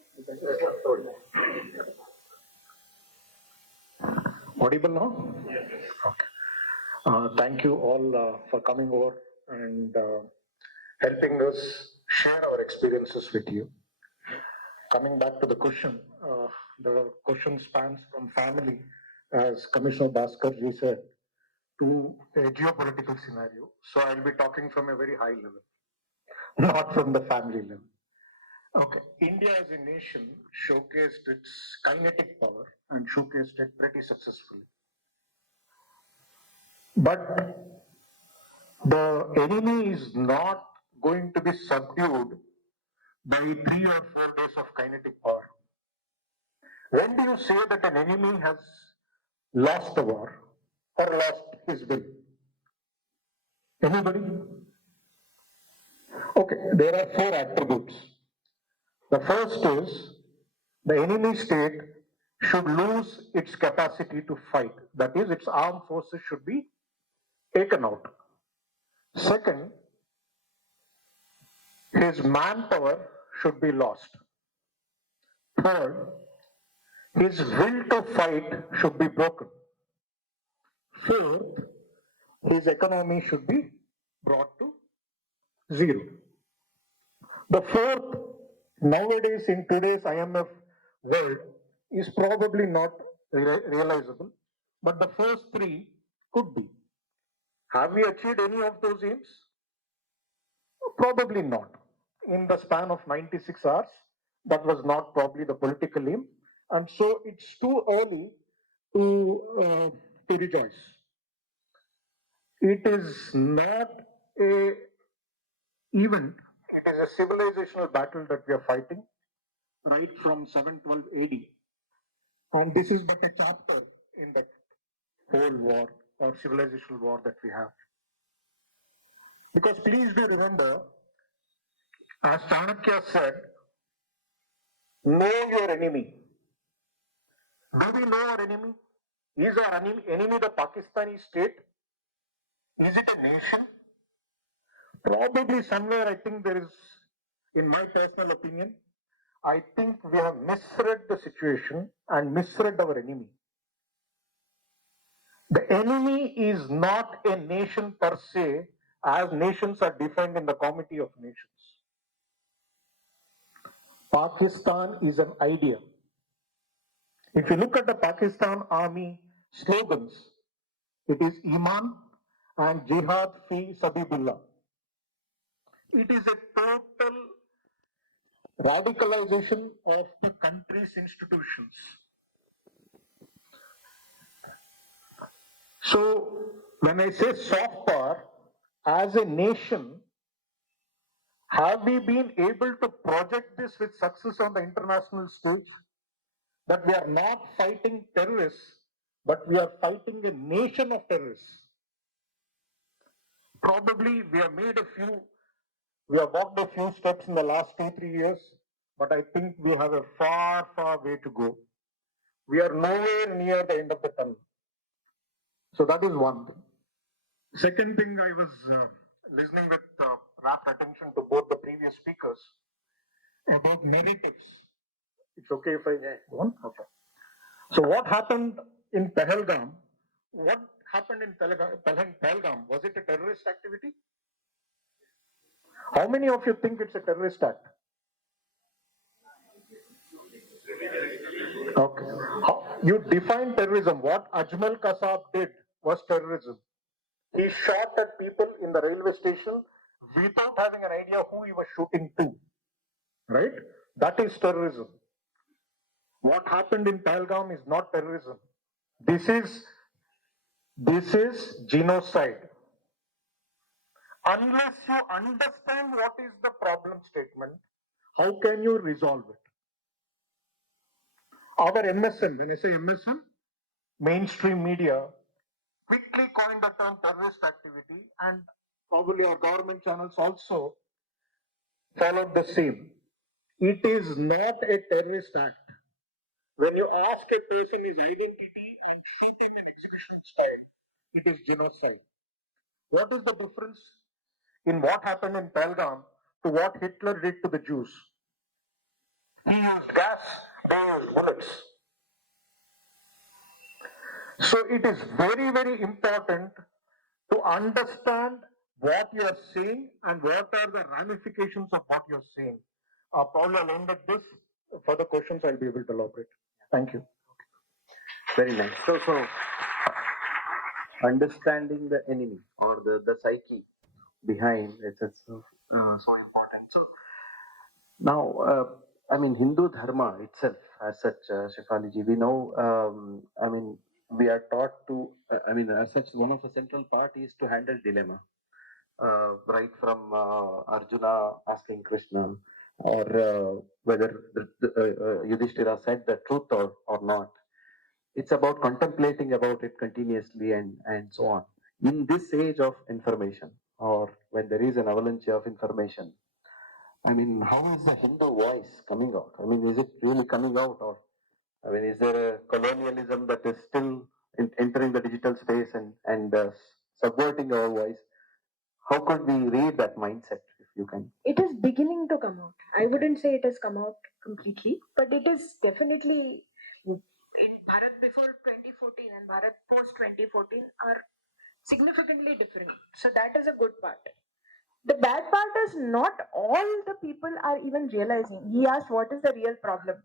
Audible now? Yes. Okay. Thank you all for coming over and helping us share our experiences with you. Coming back to the question spans from family, as Commissioner Bhaskar ji said, to a geopolitical scenario. So I'll be talking from a very high level, not from the family level. Okay. India as a nation showcased its kinetic power and showcased it pretty successfully. But the enemy is not going to be subdued by 3 or 4 days of kinetic power. When do you say that an enemy has lost the war or lost his will? Anybody? Okay, there are 4 attributes. The first is the enemy state should lose its capacity to fight. That is, its armed forces should be taken out. Second, his manpower should be lost. Third, his will to fight should be broken. Fourth, his economy should be brought to zero. The fourth, nowadays in today's IMF world is probably not realizable, but the first three could be. Have we achieved any of those aims? Probably not. In the span of 96 hours, that was not probably the political aim, and so it's too early to rejoice. It is not a event. It is a civilizational battle that we are fighting right from 712 AD, and this is but a chapter in that whole war or civilizational war that we have. Because please do remember, as Chanakya said, know your enemy. Do we know our enemy? Is our enemy the Pakistani state? Is it a nation? Probably somewhere I think there is, in my personal opinion, I think we have misread the situation and misread our enemy. The enemy is not a nation per se, as nations are defined in the Committee of Nations. Pakistan is an idea. If you look at the Pakistan army slogans, it is Iman and Jihad fi Sabibullah. It is a total radicalization of the country's institutions. So, when I say soft power, as a nation, have we been able to project this with success on the international stage? That we are not fighting terrorists, but we are fighting a nation of terrorists. Probably we have walked a few steps in the last 2-3 years, but I think we have a far, far way to go. We are nowhere near the end of the tunnel. So that is one thing. Second thing, I was listening with rapt attention to both the previous speakers about narratives. It's okay if I go on? Okay. So what happened in Pahalgam? What happened in Pahalgam? Was it a terrorist activity? How many of you think it's a terrorist act? Okay. You define terrorism. What Ajmal Kasab did was terrorism. He shot at people in the railway station without having an idea who he was shooting to. Right? That is terrorism. What happened in Pahalgam is not terrorism. This is genocide. Unless you understand what is the problem statement, how can you resolve it? Our MSM, when I say MSM, mainstream media, quickly coined the term terrorist activity, and probably our government channels also followed the same. It is not a terrorist act. When you ask a person his identity and shoot him in execution style, it is genocide. What is the difference in what happened in Pahalgam to what Hitler did to the Jews? He used gas, they used bullets. So it is very, very important to understand what you are saying and what are the ramifications of what you are saying. Probably I'll end at this. For the questions, I'll be able to elaborate. Thank you. Very nice. So understanding the enemy or the psyche behind it's so important. So now, I mean, Hindu Dharma itself, as such, Shefali ji, we know, I mean, we are taught to, I mean, as such, one of the central part is to handle dilemma. Right from Arjuna asking Krishna, or whether Yudhishthira said the truth or not. It's about contemplating about it continuously and so on. In this age of information, or when there is an avalanche of information, I mean, how is the Hindu voice coming out? I mean, is it really coming out, or I mean, is there a colonialism that is still entering the digital space and subverting our voice? How could we read that mindset, if you can? It is beginning to come out. I wouldn't say it has come out completely, but it is definitely in Bharat before 2014 and Bharat post 2014 are significantly different. So that is a good part. The bad part is not all the people are even realizing. He asked, what is the real problem?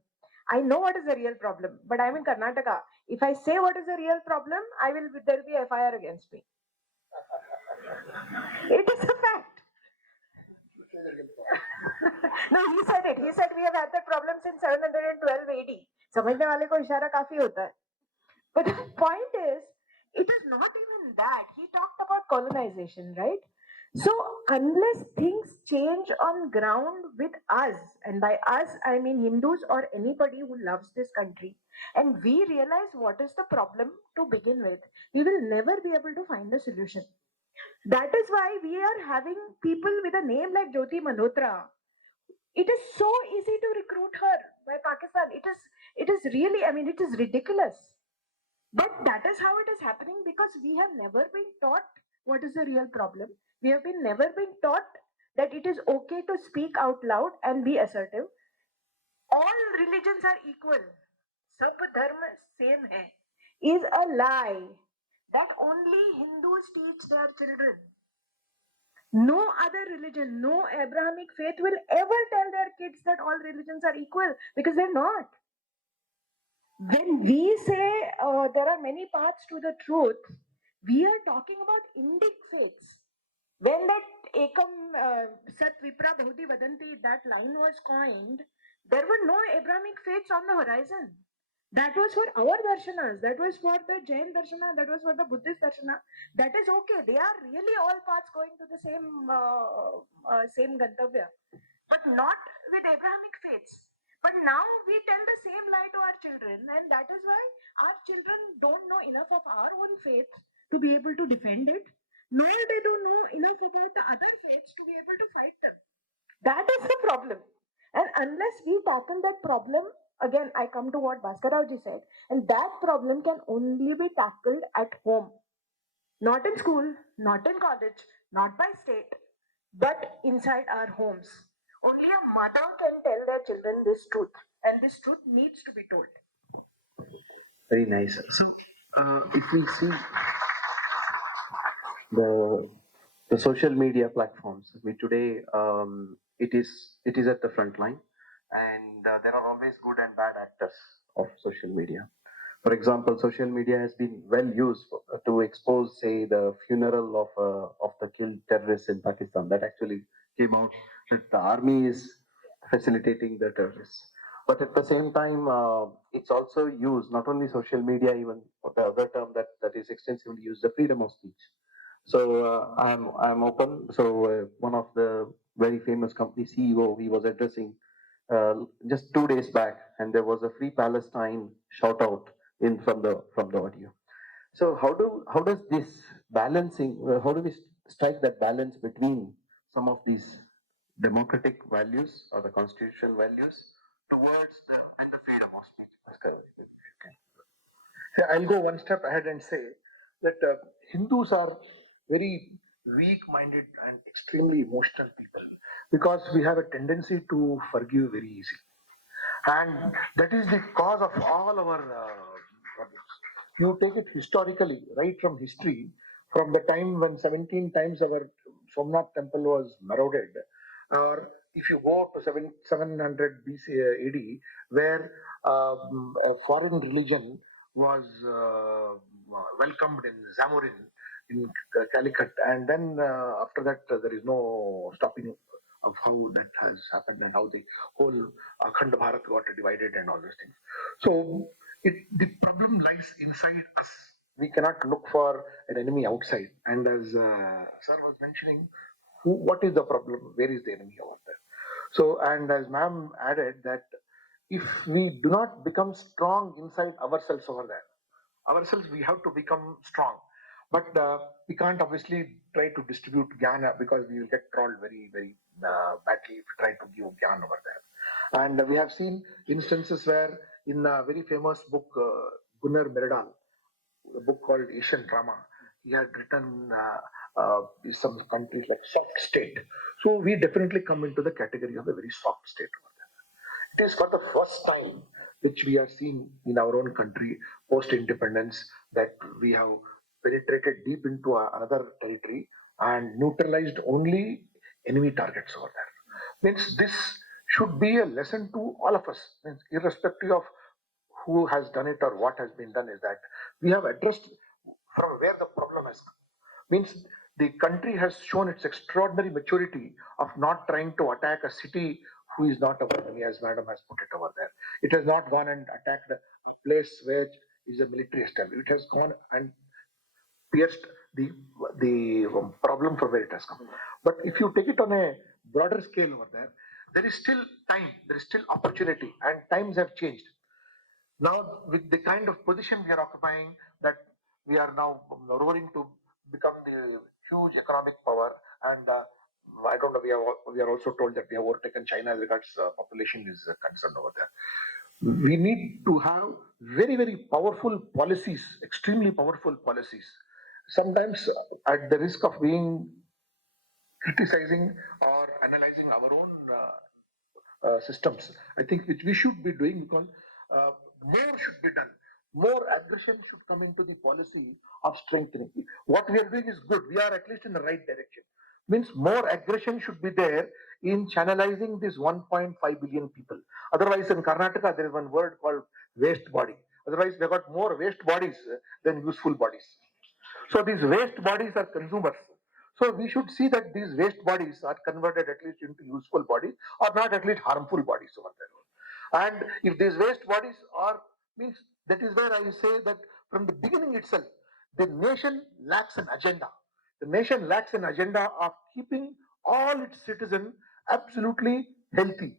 I know what is the real problem, but I'm in Karnataka. If I say what is the real problem, there will be FIR against me. It is a fact. No, he said it. He said we have had that problem since 712 AD. समझने वाले को इशारा काफी होता है. But the point is, it is not even that. He talked about colonization, right? So unless things change on ground with us, and by us I mean Hindus or anybody who loves this country, and we realize what is the problem to begin with, we will never be able to find a solution. That is why we are having people with a name like Jyoti Malhotra. It is so easy to recruit her by Pakistan. It is really, I mean, it is ridiculous. But that is how it is happening because we have never been taught what is the real problem. We have been never been taught that it is okay to speak out loud and be assertive. All religions are equal. Sab dharma same hai is a lie that only Hindus teach their children. No other religion, no Abrahamic faith will ever tell their kids that all religions are equal because they're not. When we say there are many paths to the truth, we are talking about Indic faiths. When that Ekam Sat Vipra Bhuti Vadanti, that line was coined, there were no Abrahamic faiths on the horizon. That was for our darshanas, that was for the Jain darshana, that was for the Buddhist darshana. That is okay. They are really all paths going to the same Gantavya, but not with Abrahamic faiths. But now we tell the same lie to our children, and that is why our children don't know enough of our own faith to be able to defend it, nor they don't know enough about the other faiths to be able to fight them. That is the problem. And unless we tackle that problem, again, I come to what Bhaskaraoji said, and that problem can only be tackled at home. Not in school, not in college, not by state, but inside our homes. Only a mother can tell their children this truth, and this truth needs to be told. Very nice. So, if we see the social media platforms, I mean, today it is at the front line, and there are always good and bad actors of social media. For example, social media has been well used to expose, say, the funeral of the killed terrorists in Pakistan. That actually came out that the army is facilitating the terrorists. But at the same time, it's also used not only social media, even the other term that is extensively used, the freedom of speech. So I'm open. So one of the very famous company CEO, he was addressing just 2 days back, and there was a Free Palestine shout out in from the audio. So how does this balancing? How do we strike that balance between some of these democratic values or the constitutional values towards the freedom of speech? I'll go one step ahead and say that Hindus are very weak minded and extremely emotional people because we have a tendency to forgive very easily. And that is the cause of all our problems. You take it historically, right from history, from the time when 17 times our Somnath temple was marauded, or if you go to 700 BC AD, where a foreign religion was welcomed in Zamorin in Calicut, and then after that there is no stopping of how that has happened and how the whole Akhand Bharat got divided and all those things. So the problem lies inside us. We cannot look for an enemy outside. And as Sir was mentioning, what is the problem? Where is the enemy over there? So, and as ma'am added that if we do not become strong inside ourselves over there, ourselves we have to become strong. But we can't obviously try to distribute jnana because we will get trolled very, very badly if we try to give jnana over there. And we have seen instances where in a very famous book, Gunnar Myrdal, a book called Asian Drama, he had written some countries like soft state. So we definitely come into the category of a very soft state over there. It is for the first time which we are seeing in our own country post independence that we have penetrated deep into another territory and neutralized only enemy targets over there. Means this should be a lesson to all of us, means irrespective of who has done it or what has been done, is that we have addressed from where the problem has come. Means the country has shown its extraordinary maturity of not trying to attack a city who is not our enemy, as madam has put it over there. It has not gone and attacked a place where is a military establishment. It has gone and pierced the problem from where it has come. But if you take it on a broader scale over there, there is still time, there is still opportunity, and times have changed. Now, with the kind of position we are occupying, that we are now roaring to become the huge economic power, and I don't know. We are also told that we have overtaken China as regards population is concerned over there. We need to have very powerful policies, extremely powerful policies. Sometimes, at the risk of being criticizing or analyzing our own systems, I think which we should be doing, because more should be done. More aggression should come into the policy of strengthening. What we are doing is good. We are at least in the right direction. Means more aggression should be there in channelizing this 1.5 billion people. Otherwise, in Karnataka, there is one word called waste body. Otherwise, they got more waste bodies than useful bodies. So these waste bodies are consumers. So we should see that these waste bodies are converted at least into useful bodies, or not at least harmful bodies over there. And if these waste bodies are, means, that is where I say that from the beginning itself, the nation lacks an agenda. The nation lacks an agenda of keeping all its citizens absolutely healthy,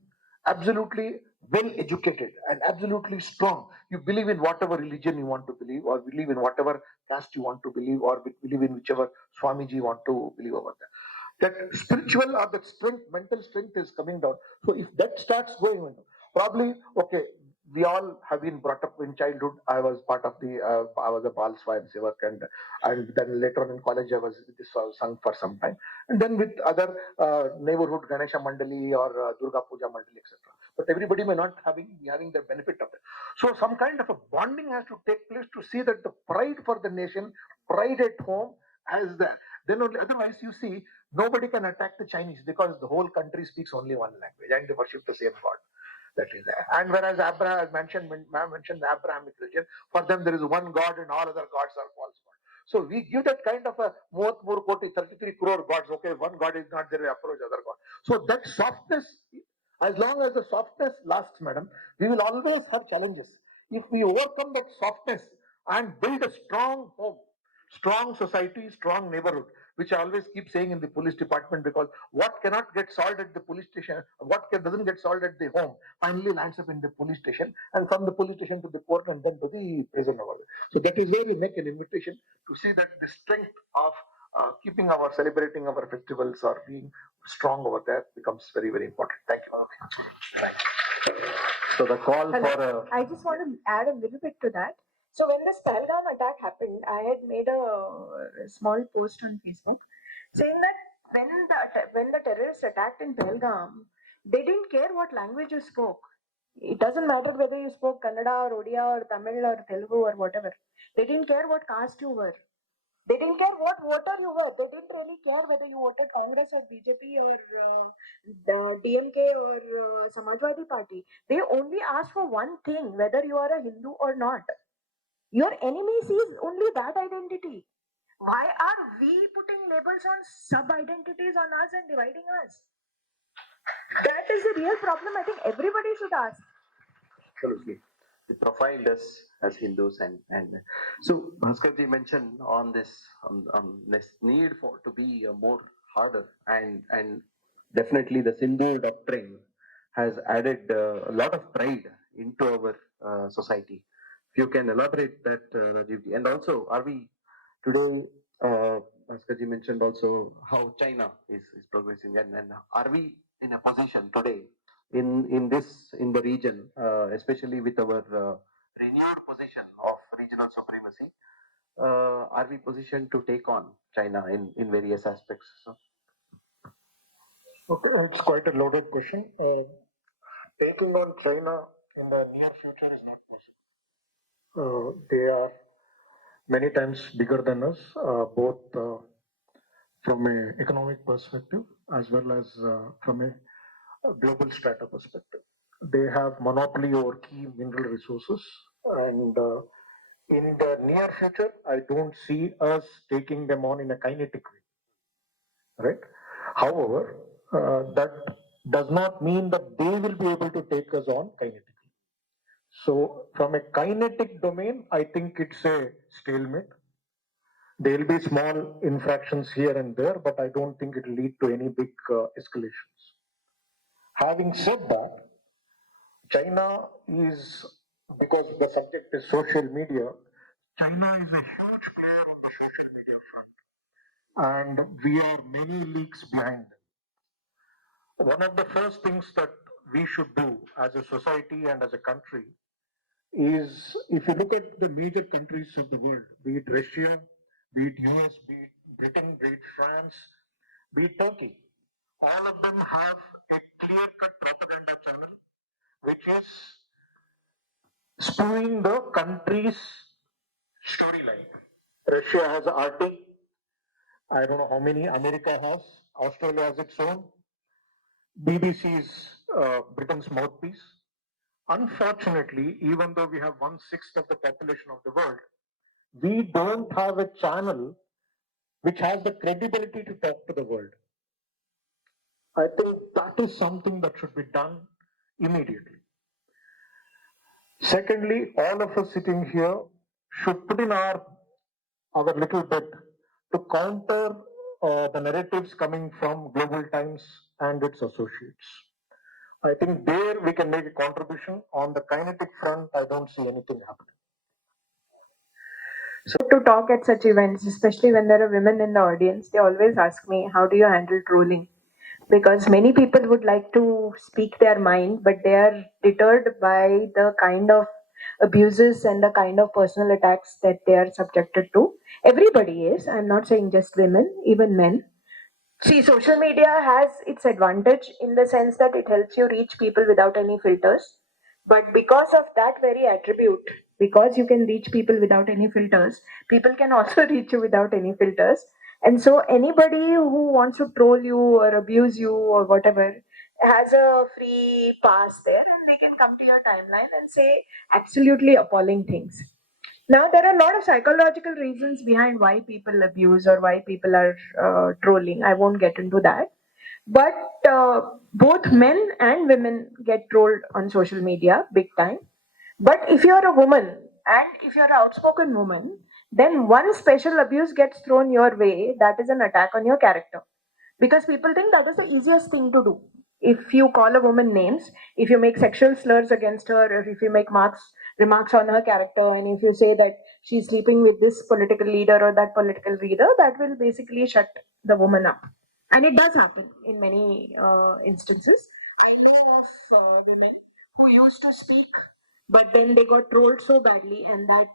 absolutely well educated, and absolutely strong. You believe in whatever religion you want to believe, or believe in whatever caste you want to believe, or believe in whichever Swamiji you want to believe over there. That spiritual or that strength, mental strength is coming down. So if that starts going on, probably, okay, we all have been brought up in childhood. I was part of I was a Bal Swayam Sevak, and then later on in college, I was this was sung for some time. And then with other neighborhood Ganesha Mandali or Durga Puja Mandali, etc. But everybody may not be having the benefit of it. So some kind of a bonding has to take place to see that the pride for the nation, pride at home, has there. Then only, otherwise, you see, nobody can attack the Chinese because the whole country speaks only one language and they worship the same God. That is there. And whereas Abraham mentioned the Abrahamic religion, for them there is one God and all other gods are false gods. So we give that kind of a more koti, 33 crore gods. Okay, one God is not there, we approach other God. So that softness, as long as the softness lasts, madam, we will always have challenges. If we overcome that softness and build a strong home, strong society, strong neighborhood, which I always keep saying in the police department, because what cannot get solved at the police station, doesn't get solved at the home, finally lands up in the police station, and from the police station to the court, and then to the prison over there. So that is where we make an invitation to see that the strength of celebrating our festivals or being strong over there becomes very important. Thank you. Okay. Thank you. So the call Hello. for I just want to add a little bit to that. So when this Pahalgam attack happened, I had made a small post on Facebook saying that when the terrorists attacked in Pahalgam, they didn't care what language you spoke. It doesn't matter whether you spoke Kannada or Odia or Tamil or Telugu or whatever. They didn't care what caste you were. They didn't care what voter you were. They didn't really care whether you voted Congress or BJP or the DMK or Samajwadi Party. They only asked for one thing, whether you are a Hindu or not. Your enemy sees only that identity. Why are we putting labels on sub-identities on us and dividing us? That is the real problem. I think everybody should ask. absolutely. They profiled us as Hindus, and so Bhaskarji mentioned on this need for to be more harder, and definitely the Sindhu doctrine has added a lot of pride into our society. If you can elaborate that, Rajivji, and also are we today? Bhaskarji mentioned also how China is progressing, and are we in a position today in the region, especially with our renewed position of regional supremacy, are we positioned to take on China in various aspects? So, Okay, it's quite a loaded question. Taking on China in the near future is not possible. They are many times bigger than us, both from an economic perspective as well as from a a global strata perspective. They have monopoly over key mineral resources, and in the near future, I don't see us taking them on in a kinetic way, right? However, that does not mean that they will be able to take us on kinetically. So, from a kinetic domain, I think it's a stalemate. There will be small infractions here and there, but I don't think it will lead to any big escalations. Having said that, China is, because the subject is social media, China is a huge player on the social media front, and we are many leagues behind them. One of the first things that we should do as a society and as a country is, if you look at the major countries of the world, be it Russia, be it US, be it Britain, be it France, be it Turkey, all of them have a clear-cut propaganda channel, which is spewing the country's storyline. Russia has RT. I don't know how many America has. Australia has its own. BBC is Britain's mouthpiece. Unfortunately, even though we have 1/6 of the population of the world, we don't have a channel which has the credibility to talk to the world. I think that is something that should be done immediately. Secondly, all of us sitting here should put in our little bit to counter the narratives coming from Global Times and its associates. I think there we can make a contribution. On the kinetic front, I don't see anything happening. To talk at such events, especially when there are women in the audience, they always ask me, how do you handle trolling? Because many people would like to speak their mind, but they are deterred by the kind of abuses and the kind of personal attacks that they are subjected to. Everybody is, I'm not saying just women, even men. See, social media has its advantage in the sense that it helps you reach people without any filters. But because of that very attribute, because you can reach people without any filters, people can also reach you without any filters. And so anybody who wants to troll you or abuse you or whatever has a free pass there, and they can come to your timeline and say absolutely appalling things. Now, there are a lot of psychological reasons behind why people abuse or why people are trolling. I won't get into that. But both men and women get trolled on social media big time. But if you're a woman and if you're an outspoken woman, then one special abuse gets thrown your way that is an attack on your character. Because people think that is the easiest thing to do. If you call a woman names, if you make sexual slurs against her, or if you make remarks on her character, and if you say that she's sleeping with this political leader or that political leader, that will basically shut the woman up. And it does happen in many instances. I know of women who used to speak, but then they got trolled so badly, and that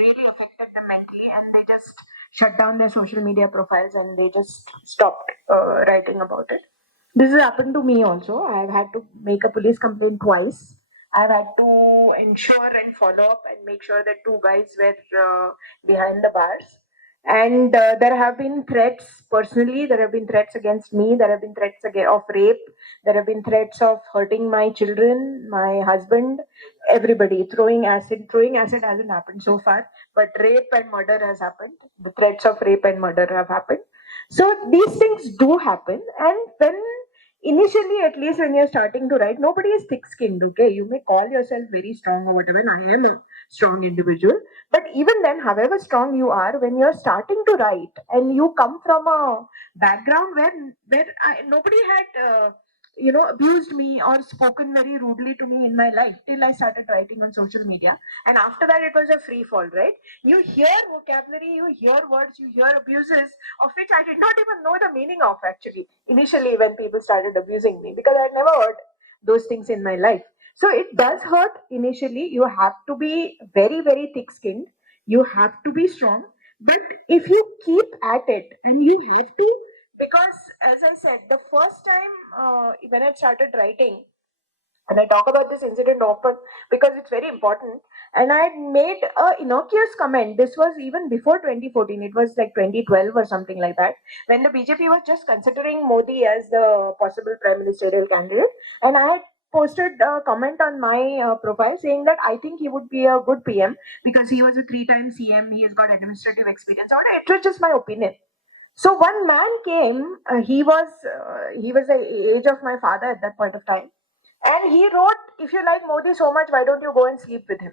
really affected them mentally, and they just shut down their social media profiles and they just stopped writing about it. This has happened to me also. I've had to make a police complaint twice. I've had to ensure and follow up and make sure that two guys were behind the bars. And there have been threats personally, there have been threats against me, there have been threats of rape, there have been threats of hurting my children, my husband, everybody. Throwing acid hasn't happened so far, but rape and murder has happened. The threats of rape and murder have happened. So these things do happen, and when initially, at least when you're starting to write, nobody is thick-skinned. Okay, you may call yourself very strong or whatever, and I am a strong individual. But even then, however strong you are, when you're starting to write and you come from a background where nobody had abused me or spoken very rudely to me in my life till I started writing on social media, and after that it was a free fall, right? You hear vocabulary, you hear words, you hear abuses of which I did not even know the meaning of actually initially when people started abusing me, because I had never heard those things in my life. So it does hurt initially. You have to be very, very thick skinned. You have to be strong. But if you keep at it, and you have to, because as I said, the first time when I started writing, And I talk about this incident often because it's very important. And I made a innocuous comment. This was even before 2014. It was like 2012 or something like that, when the BJP was just considering Modi as the possible prime ministerial candidate. And I had posted a comment on my profile saying that I think he would be a good PM because he was a three-time CM. He has got administrative experience. It was just my opinion. So one man came. He was the age of my father at that point of time, and he wrote, "If you like Modi so much, why don't you go and sleep with him?"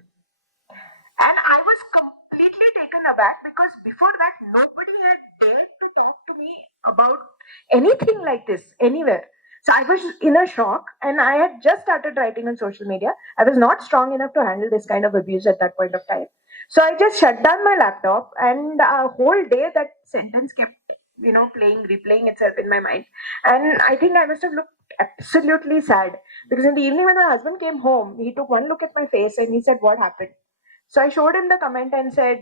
And I was completely taken aback because before that, nobody had dared to talk to me about anything like this anywhere. So I was in a shock, and I had just started writing on social media. I was not strong enough to handle this kind of abuse at that point of time. So I just shut down my laptop, and a whole day that sentence kept, replaying itself in my mind. And I think I must have looked absolutely sad because in the evening when my husband came home, he took one look at my face and he said, "What happened?" So I showed him the comment and said,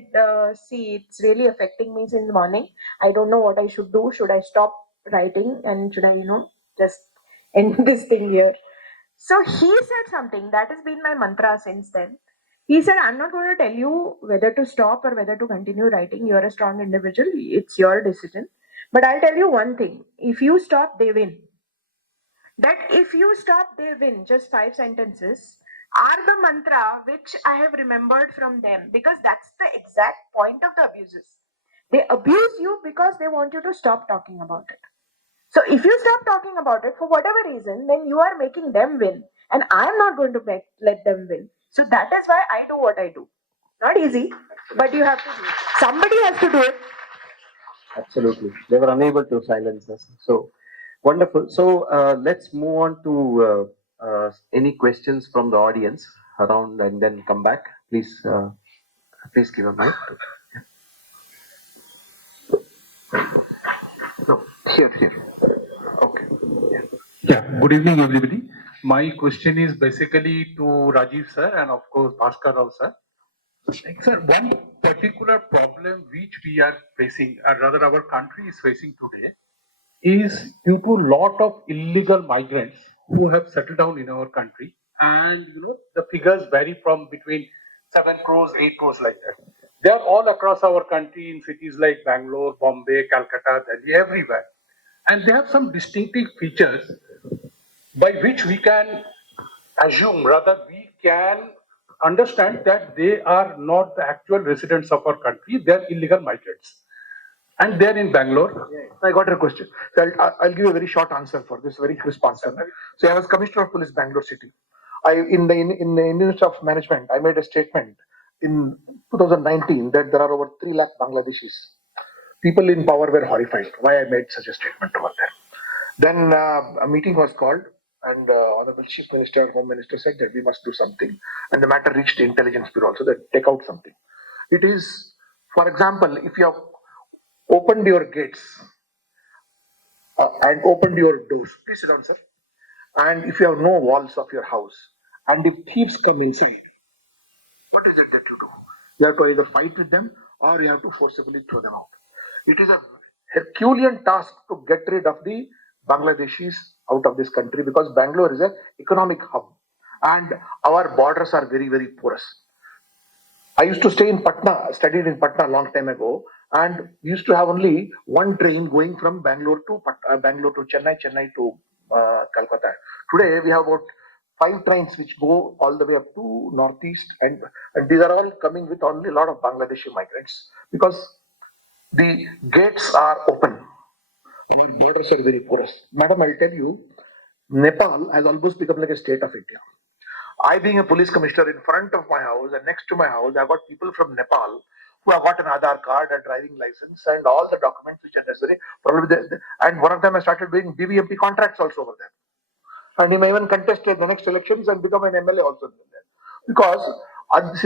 "See, it's really affecting me since morning. I don't know what I should do. Should I stop writing and should I, just end this thing here?" So he said something that has been my mantra since then. He said, "I'm not going to tell you whether to stop or whether to continue writing. You're a strong individual. It's your decision. But I'll tell you one thing: if you stop, they win. That if you stop, they win." Just 5 sentences are the mantra which I have remembered from them, because that's the exact point of the abuses. They abuse you because they want you to stop talking about it. So if you stop talking about it for whatever reason, then you are making them win. And I'm not going to let them win. So that is why I do what I do. Not easy, but you have to do it. Somebody has to do it. Absolutely. They were unable to silence us. So wonderful. So let's move on to any questions from the audience around and then come back. Please give a mic. No, here. Okay. Yeah, good evening, everybody. My question is basically to Rajiv sir and of course Bhaskar Rao sir. Like, sir, one particular problem which we are facing, or rather our country is facing today, is due to lot of illegal migrants who have settled down in our country, and the figures vary from between 7 crores, 8 crores, like that. They are all across our country in cities like Bangalore, Bombay, Calcutta, Delhi, everywhere, and they have some distinctive features by which we can assume, rather we can understand that they are not the actual residents of our country, they are illegal migrants. And they're in Bangalore. I got your question. So I'll give you a very short answer for this, very crisp answer. So I was Commissioner of Police, Bangalore City. In the Indian Institute of Management, I made a statement in 2019 that there are over 3 lakh Bangladeshis. People in power were horrified why I made such a statement over there. Then a meeting was called, and Honorable Chief Minister, Home Minister said that we must do something, and the matter reached the Intelligence Bureau also, that take out something. It is, for example, if you have opened your gates and opened your doors, please sit down, sir. And if you have no walls of your house, and if thieves come inside, what is it that you do? You have to either fight with them or you have to forcibly throw them out. It is a Herculean task to get rid of the Bangladeshis out of this country, because Bangalore is an economic hub and our borders are very, very porous. I used to stay in Patna, studied in Patna a long time ago, and we used to have only one train going from Bangalore to Bangalore to Chennai, Chennai to Calcutta. Today we have about 5 trains which go all the way up to northeast, and these are all coming with only a lot of Bangladeshi migrants, because the gates are open and our borders are very porous. Madam, I'll tell you, Nepal has almost become like a state of India. I, being a police commissioner, in front of my house and next to my house, I've got people from Nepal who have got an Aadhaar card, a driving license, and all the documents which are necessary. Probably, and one of them has started doing BBMP contracts also over there. And he may even contest in the next elections and become an MLA also there. Because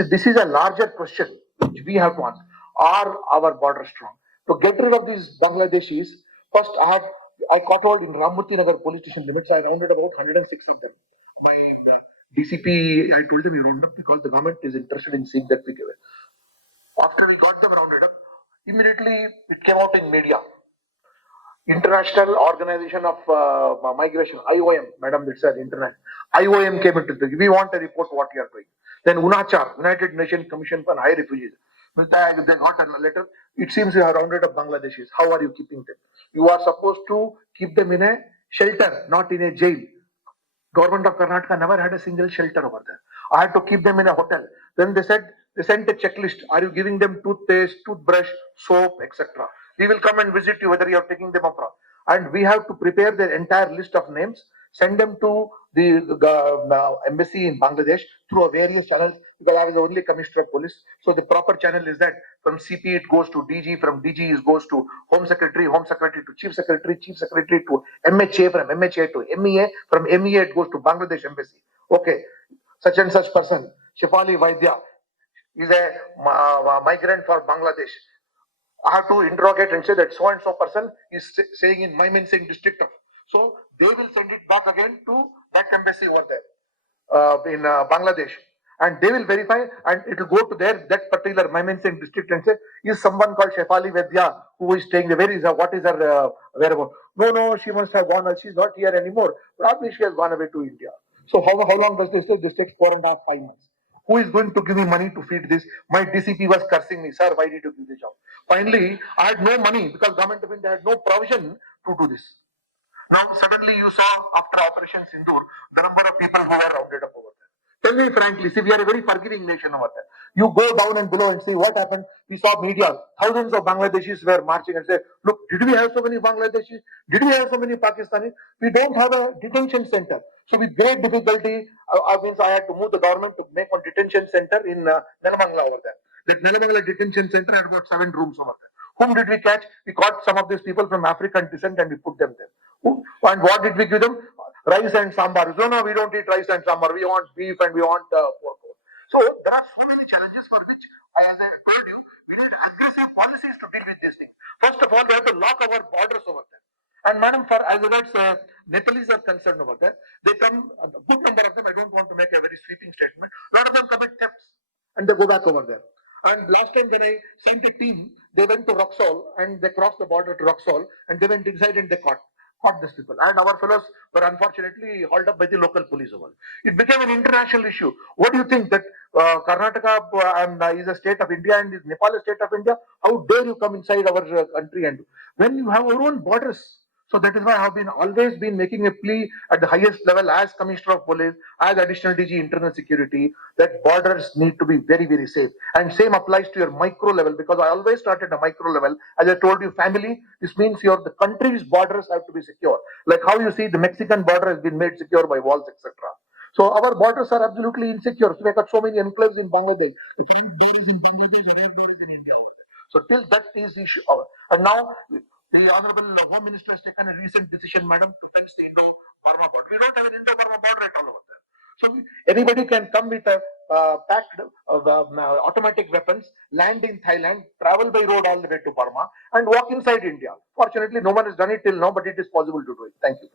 this is a larger question which we have to answer. Are our borders strong? To get rid of these Bangladeshis, first I caught hold in Rammurthy Nagar police station limits. I rounded about 106 of them. My DCP, I told them you round up because the government is interested in seeing that we give it. After we got them rounded up, immediately it came out in media. International Organization of Migration, IOM, madam, it's an internet. IOM came into the, we want a report what you are doing. Then UNACHAR, United Nations Commission for High Refugees. They got a letter. It seems you are rounded up Bangladeshis. How are you keeping them? You are supposed to keep them in a shelter, not in a jail. Government of Karnataka never had a single shelter over there. I had to keep them in a hotel. Then they said, they sent a checklist. Are you giving them toothpaste, toothbrush, soap, etc.? We will come and visit you whether you are taking them up. And we have to prepare their entire list of names, send them to the embassy in Bangladesh through various channels, because I was the only commissioner of police. So the proper channel is that from CP it goes to DG, from DG it goes to Home Secretary to Chief Secretary to MHA, from MHA to MEA, from MEA it goes to Bangladesh embassy. Okay, such and such person, Shefali Vaidya, is a migrant for Bangladesh. I have to interrogate and say that so and so person is saying in Mymensingh Singh district. So they will send it back again to that embassy over there in Bangladesh, and they will verify, and it will go to their that particular Mymensingh Singh district and say, is someone called Shefali Vaidya who is staying there? Where is her? What is her whereabouts? No, she must have gone. She's not here anymore. Probably she has gone away to India. So how long does this take? This takes 4.5, 5 months. Who is going to give me money to feed this? My DCP was cursing me, sir, why did you give the job? Finally, I had no money because government of India had no provision to do this. Now, suddenly you saw after Operation Sindoor, the number of people who were rounded up over there. Tell me frankly, see, we are a very forgiving nation over there. You go down and below and see what happened. We saw media, thousands of Bangladeshis were marching and say, look, did we have so many Bangladeshis? Did we have so many Pakistanis? We don't have a detention center. So with great difficulty, I had to move the government to make one detention center in Nelamangala over there. That Nelamangala detention center had about 7 rooms over there. Whom did we catch? We caught some of these people from African descent and we put them there. And what did we give them? Rice and sambar. No, we don't eat rice and sambar. We want beef and we want pork. So there are so many challenges for which, as I told you, we need aggressive policies to deal with these things. First of all, we have to lock our borders over there. And madam, for as regards Nepalese are concerned over there, they come, a good number of them, I don't want to make a very sweeping statement, a lot of them commit thefts and they go back over there. And last time when I sent a team, they went to Roxol and they crossed the border to Roxol and they went inside and they caught these people. And our fellows were unfortunately hauled up by the local police over. It became an international issue. What do you think that Karnataka is a state of India and is Nepal a state of India? How dare you come inside our country? And when you have our own borders. So that is why I have always been making a plea at the highest level as Commissioner of Police, as Additional DG Internal Security, that borders need to be very, very safe. And same applies to your micro level, because I always start at a micro level. As I told you, family, this means the country's borders have to be secure. Like how you see the Mexican border has been made secure by walls, etc. So our borders are absolutely insecure. So we have got so many enclaves in Bangladesh. The current border is in Bangladesh, the border is in India. So till that is the issue. And now the Honorable Home Minister has taken a recent decision, madam, to fix the Indo-Burma border. We don't have an Indo-Burma border at all over there. So anybody can come with a packed automatic weapons, land in Thailand, travel by road all the way to Burma, and walk inside India. Fortunately, no one has done it till now, but it is possible to do it. Thank you.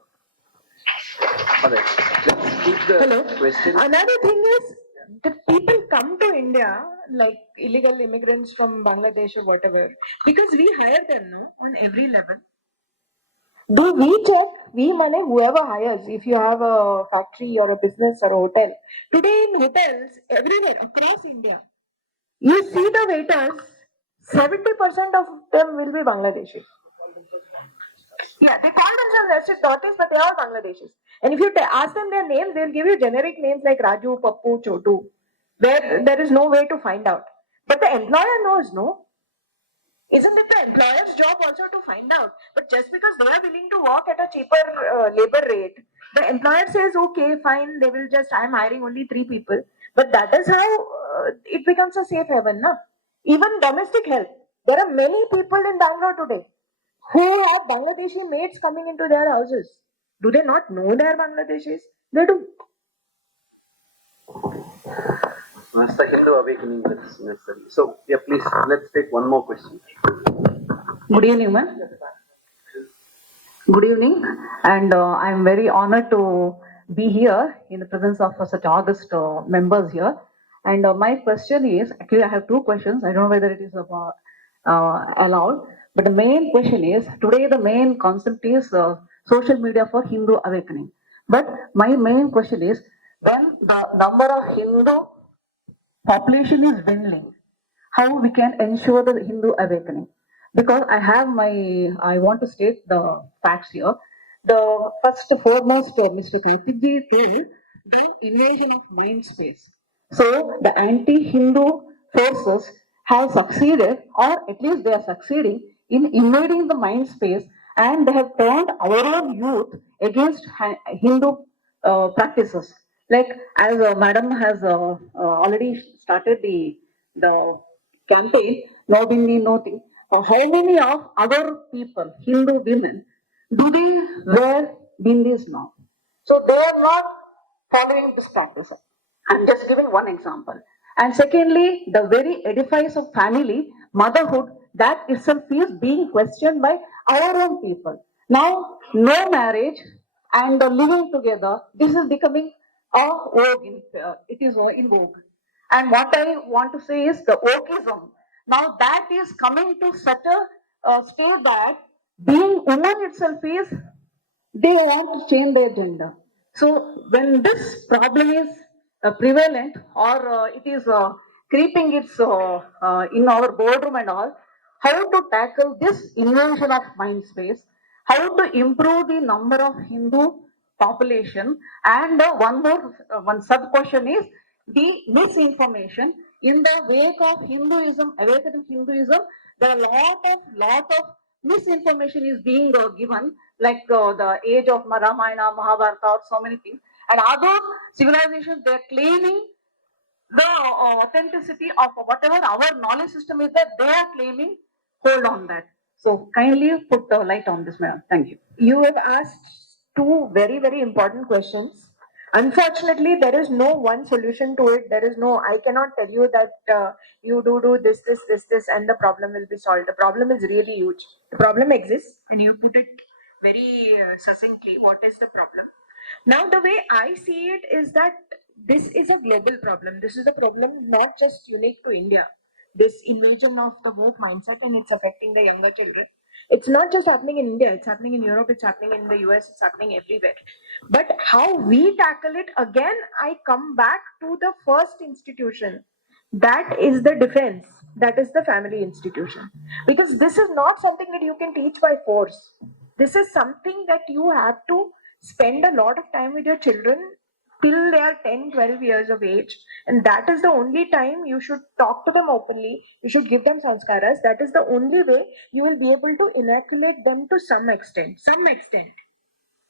All right. Let's keep the Hello. question. Another thing is, the people come to India, like illegal immigrants from Bangladesh or whatever, because we hire them, no, on every level. Do we check? We money whoever hires. If you have a factory or a business or a hotel, today in hotels everywhere across India, you see the waiters. 70% of them will be Bangladeshi. Yeah, they call themselves nested daughters, but they are Bangladeshis. And if you ask them their names, they'll give you generic names like Raju, Pappu, Chotu. There is no way to find out. But the employer knows, no? Isn't it the employer's job also to find out? But just because they are willing to work at a cheaper labor rate, the employer says, okay, fine, they will just, I'm hiring only 3 people. But that is how it becomes a safe haven, na? Even domestic help. There are many people in Bangalore today who have Bangladeshi maids coming into their houses. Do they not know they are Bangladeshis? They do. It's the Hindu awakening that's necessary. So, yeah, please, let's take one more question. Good evening, ma'am. Good evening, and I'm very honored to be here in the presence of such august members here. And my question is, actually, I have 2 questions. I don't know whether it is allowed. But the main question is today the main concept is social media for Hindu awakening. But my main question is when the number of Hindu population is dwindling, how we can ensure the Hindu awakening? Because I want to state the facts here. The first foremost, Mr. Karthikji said the invasion of mind space. So the anti-Hindu forces have succeeded, or at least they are succeeding in invading the mind space, and they have turned our own youth against Hindu practices. Like as Madam has already started the campaign, no bindi, no thing. How many of other people, Hindu women, do they wear bindis now? So they are not following this practice. I'm just giving one example. And secondly, the very edifice of family, motherhood, that itself is being questioned by our own people. Now, no marriage and living together, this is becoming a vogue. It is in vogue. And what I want to say is the wokeism. Now that is coming to such a state that being woman itself is they want to change their gender. So when this problem is prevalent or it is creeping its in our boardroom and all, how to tackle this invasion of mind space, how to improve the number of Hindu population, and one sub question is the misinformation in the wake of Hinduism, awakening Hinduism. There are lot of misinformation is being given, like the age of Ramayana, Mahabharata, or so many things. And other civilizations, they are claiming the authenticity of whatever our knowledge system is that they are claiming hold on that. So kindly put the light on this, madam. Thank you. You have asked two very, very important questions. Unfortunately, there is no one solution to it. There is no, I cannot tell you that you do this, and the problem will be solved. The problem is really huge. The problem exists, and you put it very succinctly. What is the problem? Now, the way I see it is that this is a global problem. This is a problem not just unique to India. This invasion of the woke mindset, and it's affecting the younger children. It's not just happening in India, it's happening in Europe, it's happening in the US, it's happening everywhere. But how we tackle it, again, I come back to the first institution. That is the defense, that is the family institution. Because this is not something that you can teach by force. This is something that you have to spend a lot of time with your children till they are 10, 12 years of age, and that is the only time you should talk to them openly. You should give them sanskaras. That is the only way you will be able to inoculate them to some extent.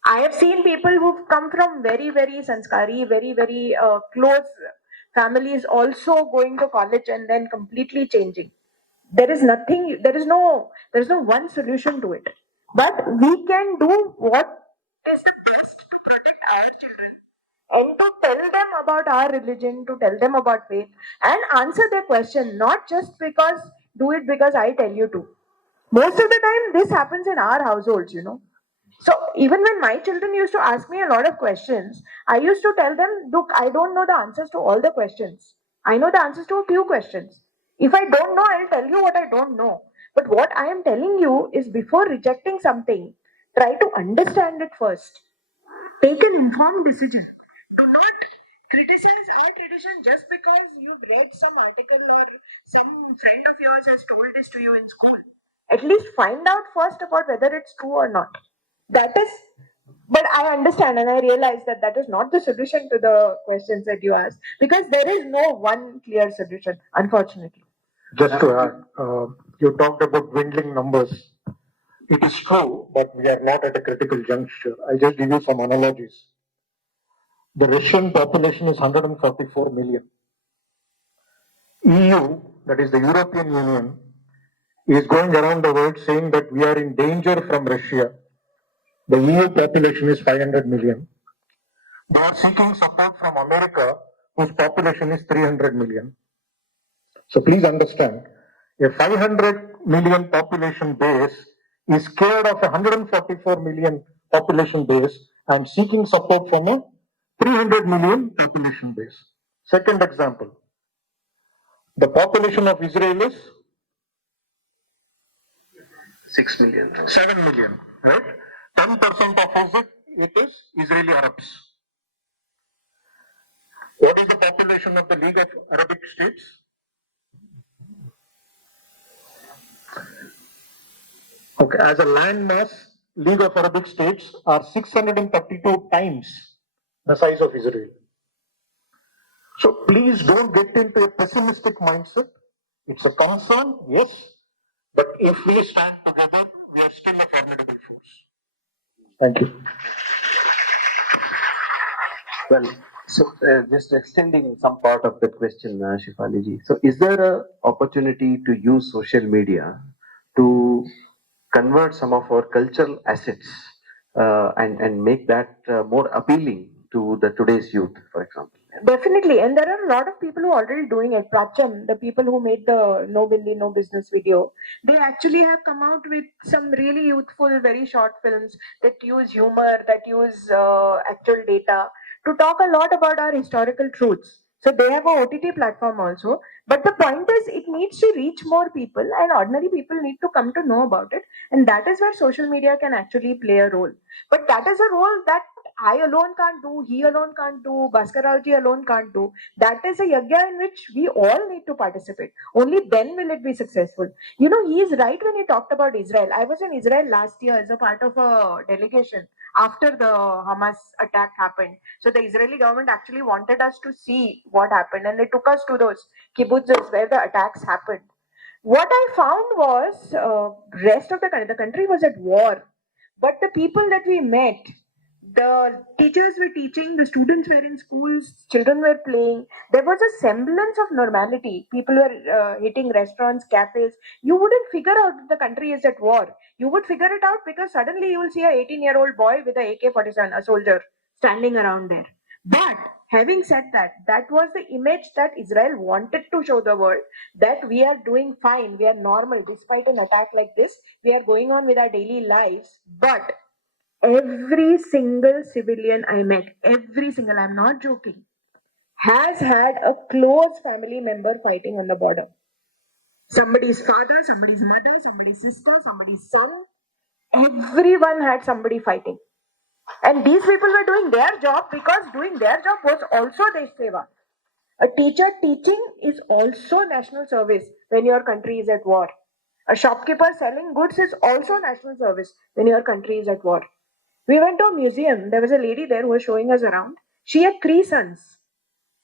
I have seen people who've come from very, very sanskari, very, very close families also going to college and then completely changing. There is no one solution to it, but we can do what is the best to protect our children and to tell them about our religion, to tell them about faith, and answer their question, not just because do it because I tell you to. Most of the time, this happens in our households. So even when my children used to ask me a lot of questions, I used to tell them, look, I don't know the answers to all the questions. I know the answers to a few questions. If I don't know, I'll tell you what I don't know. But what I am telling you is before rejecting something, try to understand it first. Take an informed decision. Do not criticize our tradition just because you've read some article or some friend of yours has told this to you in school. At least find out first about whether it's true or not. That is, but I understand and I realize that that is not the solution to the questions that you asked because there is no one clear solution, unfortunately. Just to add, you talked about dwindling numbers. It is true, but we are not at a critical juncture. I just give you some analogies. The Russian population is 144 million. EU, that is the European Union, is going around the world saying that we are in danger from Russia. The EU population is 500 million. They are seeking support from America, whose population is 300 million. So please understand, a 500 million population base is scared of a 144 million population base and seeking support from a 300 million population base. Second example, the population of Israel is 6 million. 7 million, right? 10% of it is Israeli Arabs. What is the population of the League of Arabic States? Okay, as a land mass, League of Arabic States are 632 times the size of Israel. So please don't get into a pessimistic mindset. It's a concern, yes, but if we stand together, we are still a formidable force. Thank you. Well, so just extending some part of the question, Shefali ji. So, is there a opportunity to use social media to convert some of our cultural assets and make that more appealing to the today's youth, for example? Definitely, and there are a lot of people who are already doing it. Pracham, the people who made the No Bindi, No Business video, they actually have come out with some really youthful, very short films that use humor, that use actual data to talk a lot about our historical truths. So they have a OTT platform also. But the point is, it needs to reach more people, and ordinary people need to come to know about it. And that is where social media can actually play a role. But that is a role that I alone can't do, he alone can't do, Bhaskaralji alone can't do. That is a yajna in which we all need to participate. Only then will it be successful. You know, he is right when he talked about Israel. I was in Israel last year as a part of a delegation after the Hamas attack happened. So the Israeli government actually wanted us to see what happened, and they took us to those kibbutzes where the attacks happened. What I found was rest of the country was at war, but the people that we met, the teachers were teaching, the students were in schools, children were playing. There was a semblance of normality. People were hitting restaurants, cafes. You wouldn't figure out that the country is at war. You would figure it out because suddenly you will see a 18-year-old boy with a AK-47, a soldier, standing around there. But having said that, that was the image that Israel wanted to show the world, that we are doing fine, we are normal despite an attack like this. We are going on with our daily lives, but every single civilian I met, every single, I'm not joking, has had a close family member fighting on the border. Somebody's father, somebody's mother, somebody's sister, somebody's son. Everyone had somebody fighting. And these people were doing their job because doing their job was also Desh Seva. A teacher teaching is also national service when your country is at war. A shopkeeper selling goods is also national service when your country is at war. We went to a museum. There was a lady there who was showing us around. She had three sons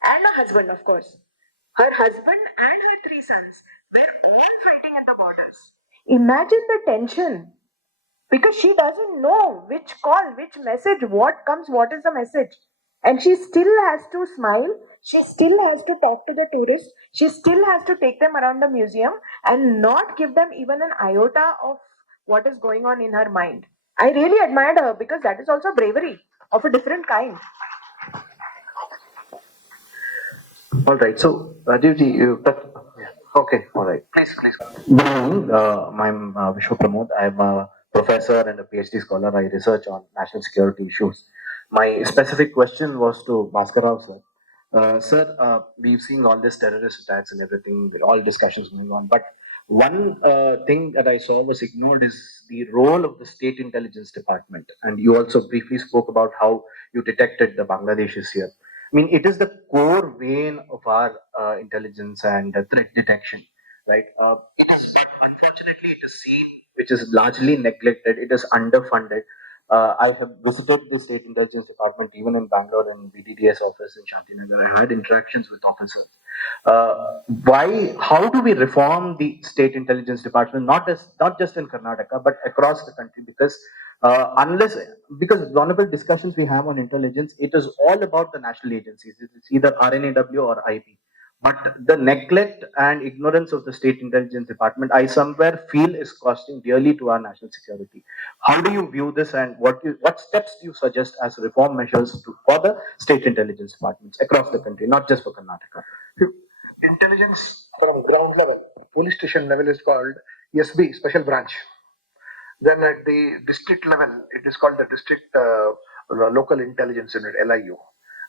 and a husband, of course. Her husband and her three sons were all fighting at the borders. Imagine the tension because she doesn't know which call, which message, what comes, what is the message. And she still has to smile. She still has to talk to the tourists. She still has to take them around the museum and not give them even an iota of what is going on in her mind. I really admired her because that is also bravery of a different kind. All right. So, Rajiv ji, yeah. Okay. All right. Please, please. Good evening. I'm Vishwa Pramod. I'm a professor and a PhD scholar. I research on national security issues. My specific question was to Bhaskar Rao, sir. Sir, we've seen all these terrorist attacks and everything, all discussions going on. But one thing that I saw was ignored is the role of the state intelligence department. And you also briefly spoke about how you detected the Bangladeshis here. I mean, it is the core vein of our intelligence and threat detection, right? It is unfortunately it is seen, which is largely neglected. It is underfunded. I have visited the state intelligence department even in Bangalore and BDDS office in Shantinagar. I had interactions with officers. Why? How do we reform the state intelligence department? Not just in Karnataka, but across the country, because unless because one of the discussions we have on intelligence, it is all about the national agencies. It's either RNAW or IP. But the neglect and ignorance of the state intelligence department, I somewhere feel is costing dearly to our national security. How do you view this, and what steps do you suggest as reform measures for the state intelligence departments across the country, not just for Karnataka? Intelligence from ground level, police station level is called SB, special branch. Then at the district level, it is called the district local intelligence unit, LIU.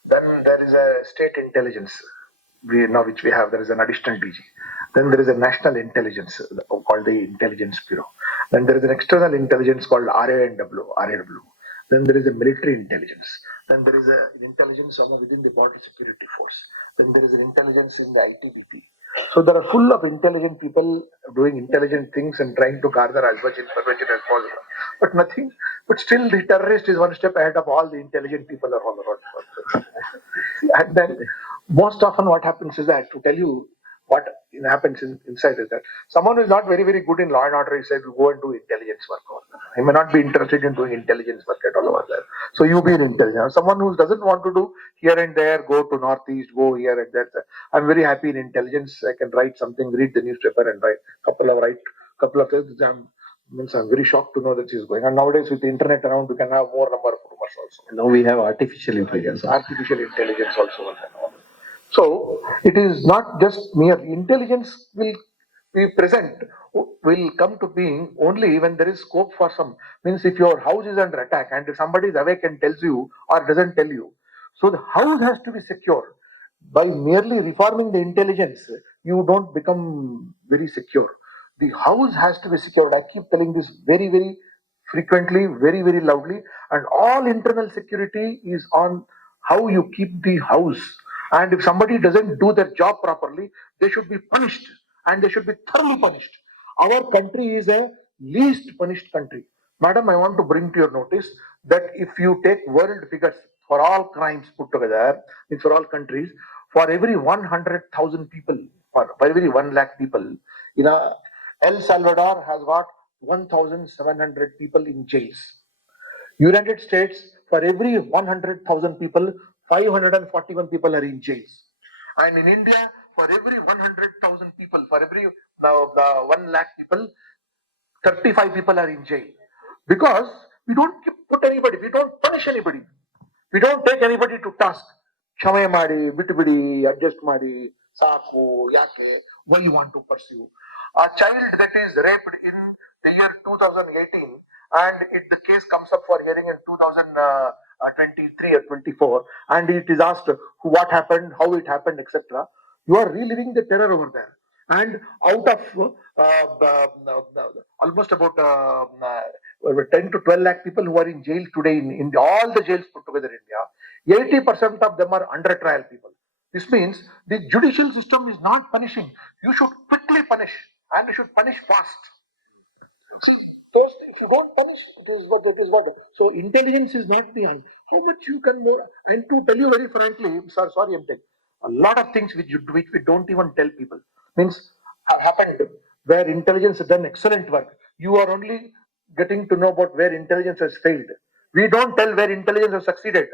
Then there is a state intelligence, which we have, there is an additional DG. Then there is a national intelligence called the Intelligence Bureau. Then there is an external intelligence called RAW. Then there is a military intelligence. Then there is an intelligence within the border security force. Then there is an intelligence in the ITBP. So there are full of intelligent people doing intelligent things and trying to gather as much information as possible. But nothing. But still, the terrorist is one step ahead of all the intelligent people around the world. And then most often what happens is that, to tell you what happens inside, is that someone who is not very, very good in law and order, he said, go and do intelligence work over there. He may not be interested in doing intelligence work at all over there. So you be an intelligence. Someone who doesn't want to do here and there, go to northeast, go here and there. I'm very happy in intelligence. I can write something, read the newspaper and write couple of things. I'm very shocked to know that this is going. And nowadays with the internet around, we can have more number of rumors also. And now we have artificial intelligence. Yes, artificial intelligence also. So it is not just mere intelligence will be present, will come to being only when there is scope for some. Means if your house is under attack and if somebody is awake and tells you or doesn't tell you, so the house has to be secure. By merely reforming the intelligence, you don't become very secure. The house has to be secured. I keep telling this very, very frequently, very, very loudly, and all internal security is on how you keep the house. And if somebody doesn't do their job properly, they should be punished, and they should be thoroughly punished. Our country is a least punished country. Madam, I want to bring to your notice that if you take world figures for all crimes put together, it's for all countries, for every 100,000 people, for every 1 lakh people, El Salvador has got 1,700 people in jails. United States, for every 100,000 people, 541 people are in jails. And in India, for every 100,000 people, for every 1 lakh people, 35 people are in jail. Because we don't put anybody, we don't punish anybody. We don't take anybody to task. Kshamay madi, bitbidi, adjust madi, safu, yake, why you want to pursue. A child that is raped in the year 2018 and the case comes up for hearing in 2023 or 24 and it is asked what happened, how it happened, etc. You are reliving the terror over there. And out of almost about 10 to 12 lakh people who are in jail today in all the jails put together in India, 80% of them are under trial people. This means the judicial system is not punishing. You should quickly punish and you should punish fast. See, those, if you don't punish, it is what. So intelligence is not the end. How much you can know? And to tell you very frankly, sorry, I'm taking a lot of things which we don't even tell people. Means have happened where intelligence has done excellent work. You are only getting to know about where intelligence has failed. We don't tell where intelligence has succeeded.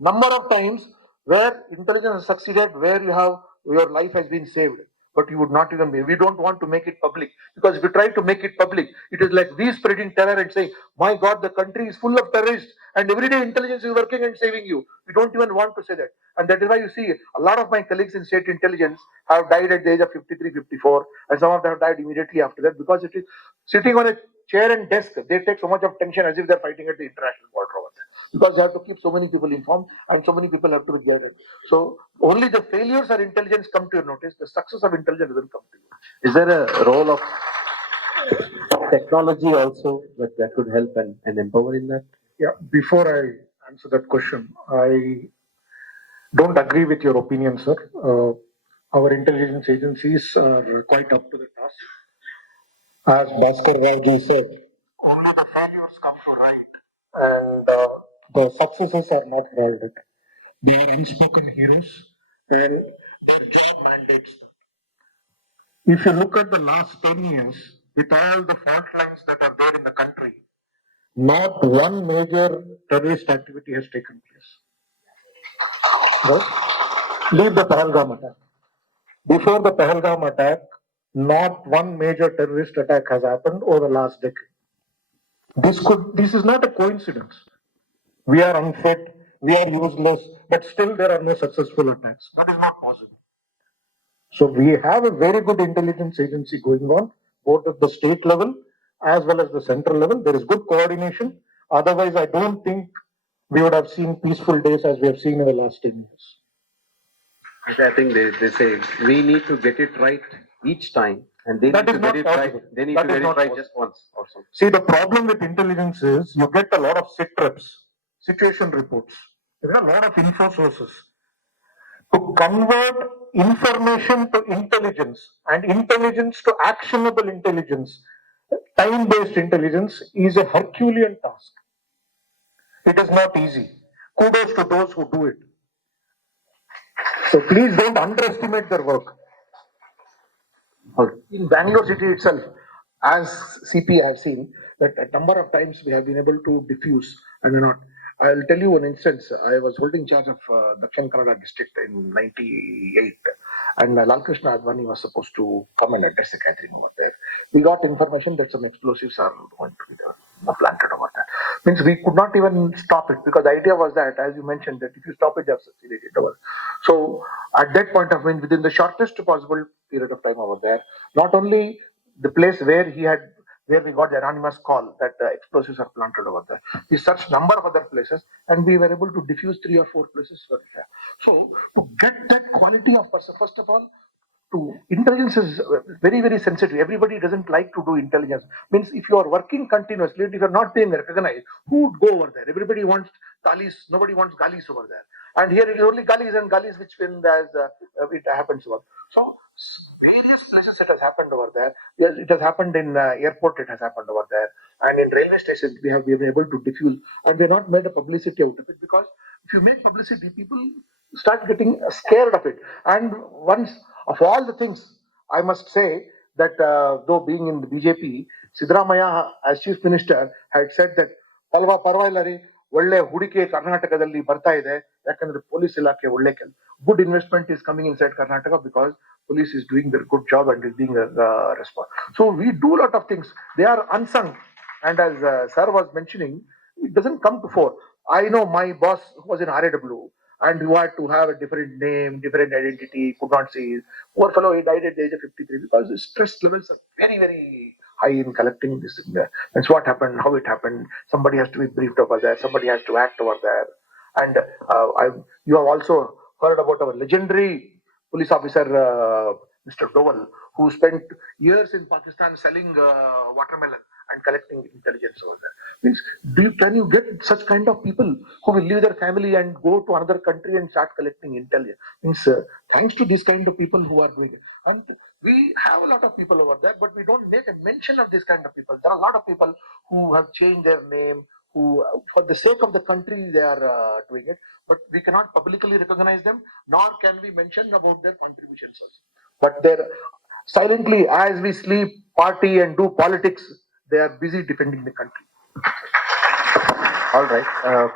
Number of times where intelligence has succeeded, where your life has been saved, but you would not even be. We don't want to make it public because if you try to make it public, it is like we spreading terror and saying, "My God, the country is full of terrorists, and every day intelligence is working and saving you." We don't even want to say that, and that is why you see a lot of my colleagues in state intelligence have died at the age of 53, 54, and some of them have died immediately after that because it is sitting on a chair and desk. They take so much of tension as if they're fighting at the international border over there because they have to keep so many people informed and so many people have to be there. So only the failures or intelligence come to your notice. The success of intelligence doesn't come to you. Is there a role of technology also that could help and empower in that? Yeah, before I answer that question, I don't agree with your opinion, sir. Our intelligence agencies are quite up to the task. As Bhaskar Rauji said, only the failures come to light, and the successes are not heralded. They are unspoken heroes, and their job mandates them. If you look at the last 10 years, with all the fault lines that are there in the country, not one major terrorist activity has taken place. Right? Leave the Pahalgam attack. Before the Pahalgam attack, not one major terrorist attack has happened over the last decade. This is not a coincidence. We are unfit, we are useless, but still there are no successful attacks. That is not possible. So we have a very good intelligence agency going on, both at the state level as well as the central level. There is good coordination. Otherwise, I don't think we would have seen peaceful days as we have seen in the last 10 years. I think they say we need to get it right each time, and they That need is to not verify. possible. They need That to is not verify possible. just once or so. See, the problem with intelligence is you get a lot of sit reps, situation reports. There are a lot of info sources. To convert information to intelligence and intelligence to actionable intelligence, time based intelligence is a Herculean task. It is not easy. Kudos to those who do it. So please don't underestimate their work. In Bangalore city itself, as CP I have seen that a number of times we have been able to diffuse and not. I'll tell you an instance. I was holding charge of Dakshin Kannada district in '98, and Lal Krishna Advani was supposed to come and address the gathering over there. We got information that some explosives are going to be planted over there. Means we could not even stop it because the idea was that, as you mentioned, that if you stop it, they have succeeded over. So at that point of time, within the shortest possible period of time over there, not only the place where we got the anonymous call that explosives are planted over there. We searched number of other places and we were able to diffuse 3 or 4 places. So to get that quality of person, first of all, to intelligence is very sensitive. Everybody doesn't like to do intelligence. Means if you are working continuously, if you are not being recognized, who would go over there? Everybody wants galis. Nobody wants galis over there. And here it is only galis and galis which win as it happens over. So various places it has happened over there. Yes, it has happened in airport. It has happened over there, and in railway stations we have been able to diffuse, and we have not made a publicity out of it because if you make publicity, people start getting scared of it. And once of all the things, I must say that though being in the BJP, Siddaramaiah as chief minister had said that ಅಲ್ವಾ ಪರವಾಗಿಲ್ಲ ರೀ ಒಳ್ಳೆ ಹೂಡಿಕೆ ಕರ್ನಾಟಕದಲ್ಲಿ ಬರ್ತಾ ಇದೆ ಯಾಕಂದ್ರೆ police ಇಲಾಖೆ ಒಳ್ಳೆ good investment is coming in side Karnataka because police is doing their good job and is being a response. So we do a lot of things. They are unsung. And as sir was mentioning, it doesn't come to fore. I know my boss was in RAW and you had to have a different name, different identity, could not see. Poor fellow, he died at the age of 53 because the stress levels are very high in collecting this thing there. That's what happened, how it happened. Somebody has to be briefed over there, somebody has to act over there. And you have also heard about our legendary police officer, Mr. Dowell, who spent years in Pakistan selling watermelon and collecting intelligence over there. Means, can you get such kind of people who will leave their family and go to another country and start collecting intelligence? Means, thanks to this kind of people who are doing it. And we have a lot of people over there, but we don't make a mention of this kind of people. There are a lot of people who have changed their name, who, for the sake of the country, they are doing it. But we cannot publicly recognize them, nor can we mention about their contributions. But they're silently, as we sleep, party, and do politics, they are busy defending the country. All right.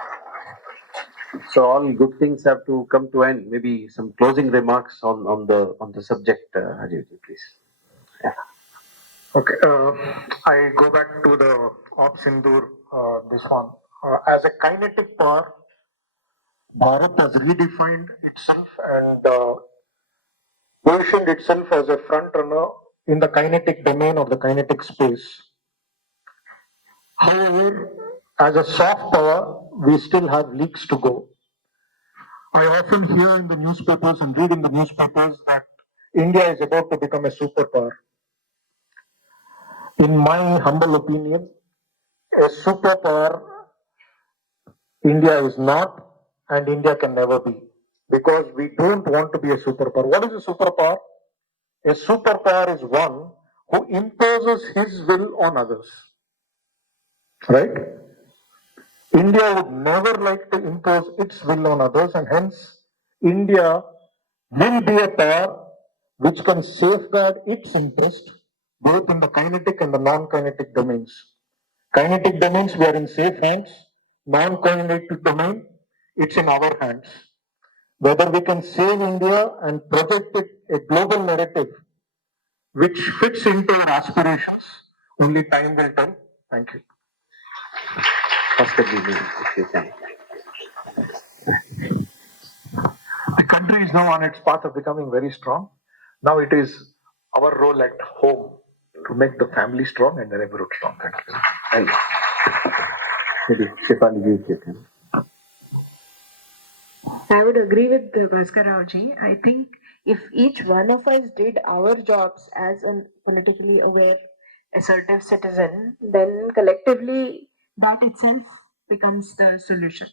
So all good things have to come to end. Maybe some closing remarks on the subject, Ajay, please. Okay, I go back to the Op Sindur, this one. As a kinetic power, Bharat has redefined itself and positioned itself as a front runner in the kinetic domain of the kinetic space. However, as a soft power, we still have leagues to go. I often hear in the newspapers and read in the newspapers that India is about to become a superpower. In my humble opinion, a superpower India is not, and India can never be, because we don't want to be a superpower. What is a superpower? A superpower is one who imposes his will on others. Right? India would never like to impose its will on others, and hence India will be a power which can safeguard its interest both in the kinetic and the non-kinetic domains. Kinetic domains, we are in safe hands. Non-kinetic domain, it's in our hands. Whether we can save India and project it a global narrative which fits into our aspirations, only time will tell. Thank you. If you can. The country is now on its path of becoming very strong. Now it is our role at home to make the family strong and the neighborhood strong. Thank you. Thank you. Maybe Shefali, if you can. I would agree with Bhaskar Raoji. I think if each one of us did our jobs as a politically aware, assertive citizen, then collectively that itself becomes the solution.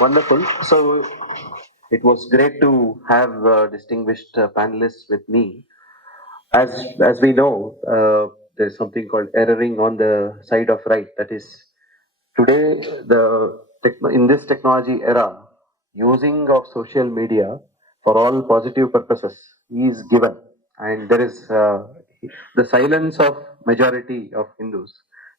Wonderful. So it was great to have distinguished panelists with me. As we know, there's something called erroring on the side of right. That is, today in this technology era, using of social media for all positive purposes is given, and there is the silence of majority of Hindus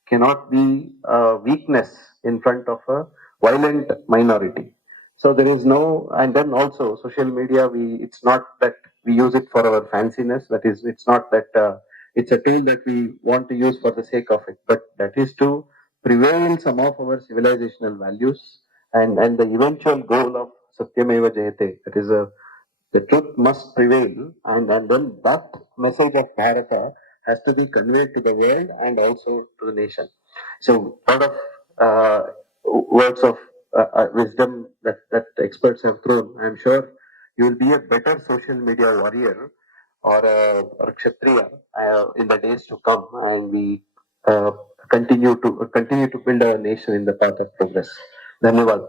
cannot be a weakness in front of a violent minority. So there is no, and then also social media, it's not that we use it for our fanciness. That is, it's not that it's a tool that we want to use for the sake of it, but that is to prevail some of our civilizational values, and the eventual goal of Satyameva Jayate, that is the truth must prevail, and then that message of Bharata has to be conveyed to the world and also to the nation. So, a lot of words of wisdom that experts have thrown. I'm sure you will be a better social media warrior or a kshatriya in the days to come, and we uh, continue to build a nation in the path of progress. धन्यवाद.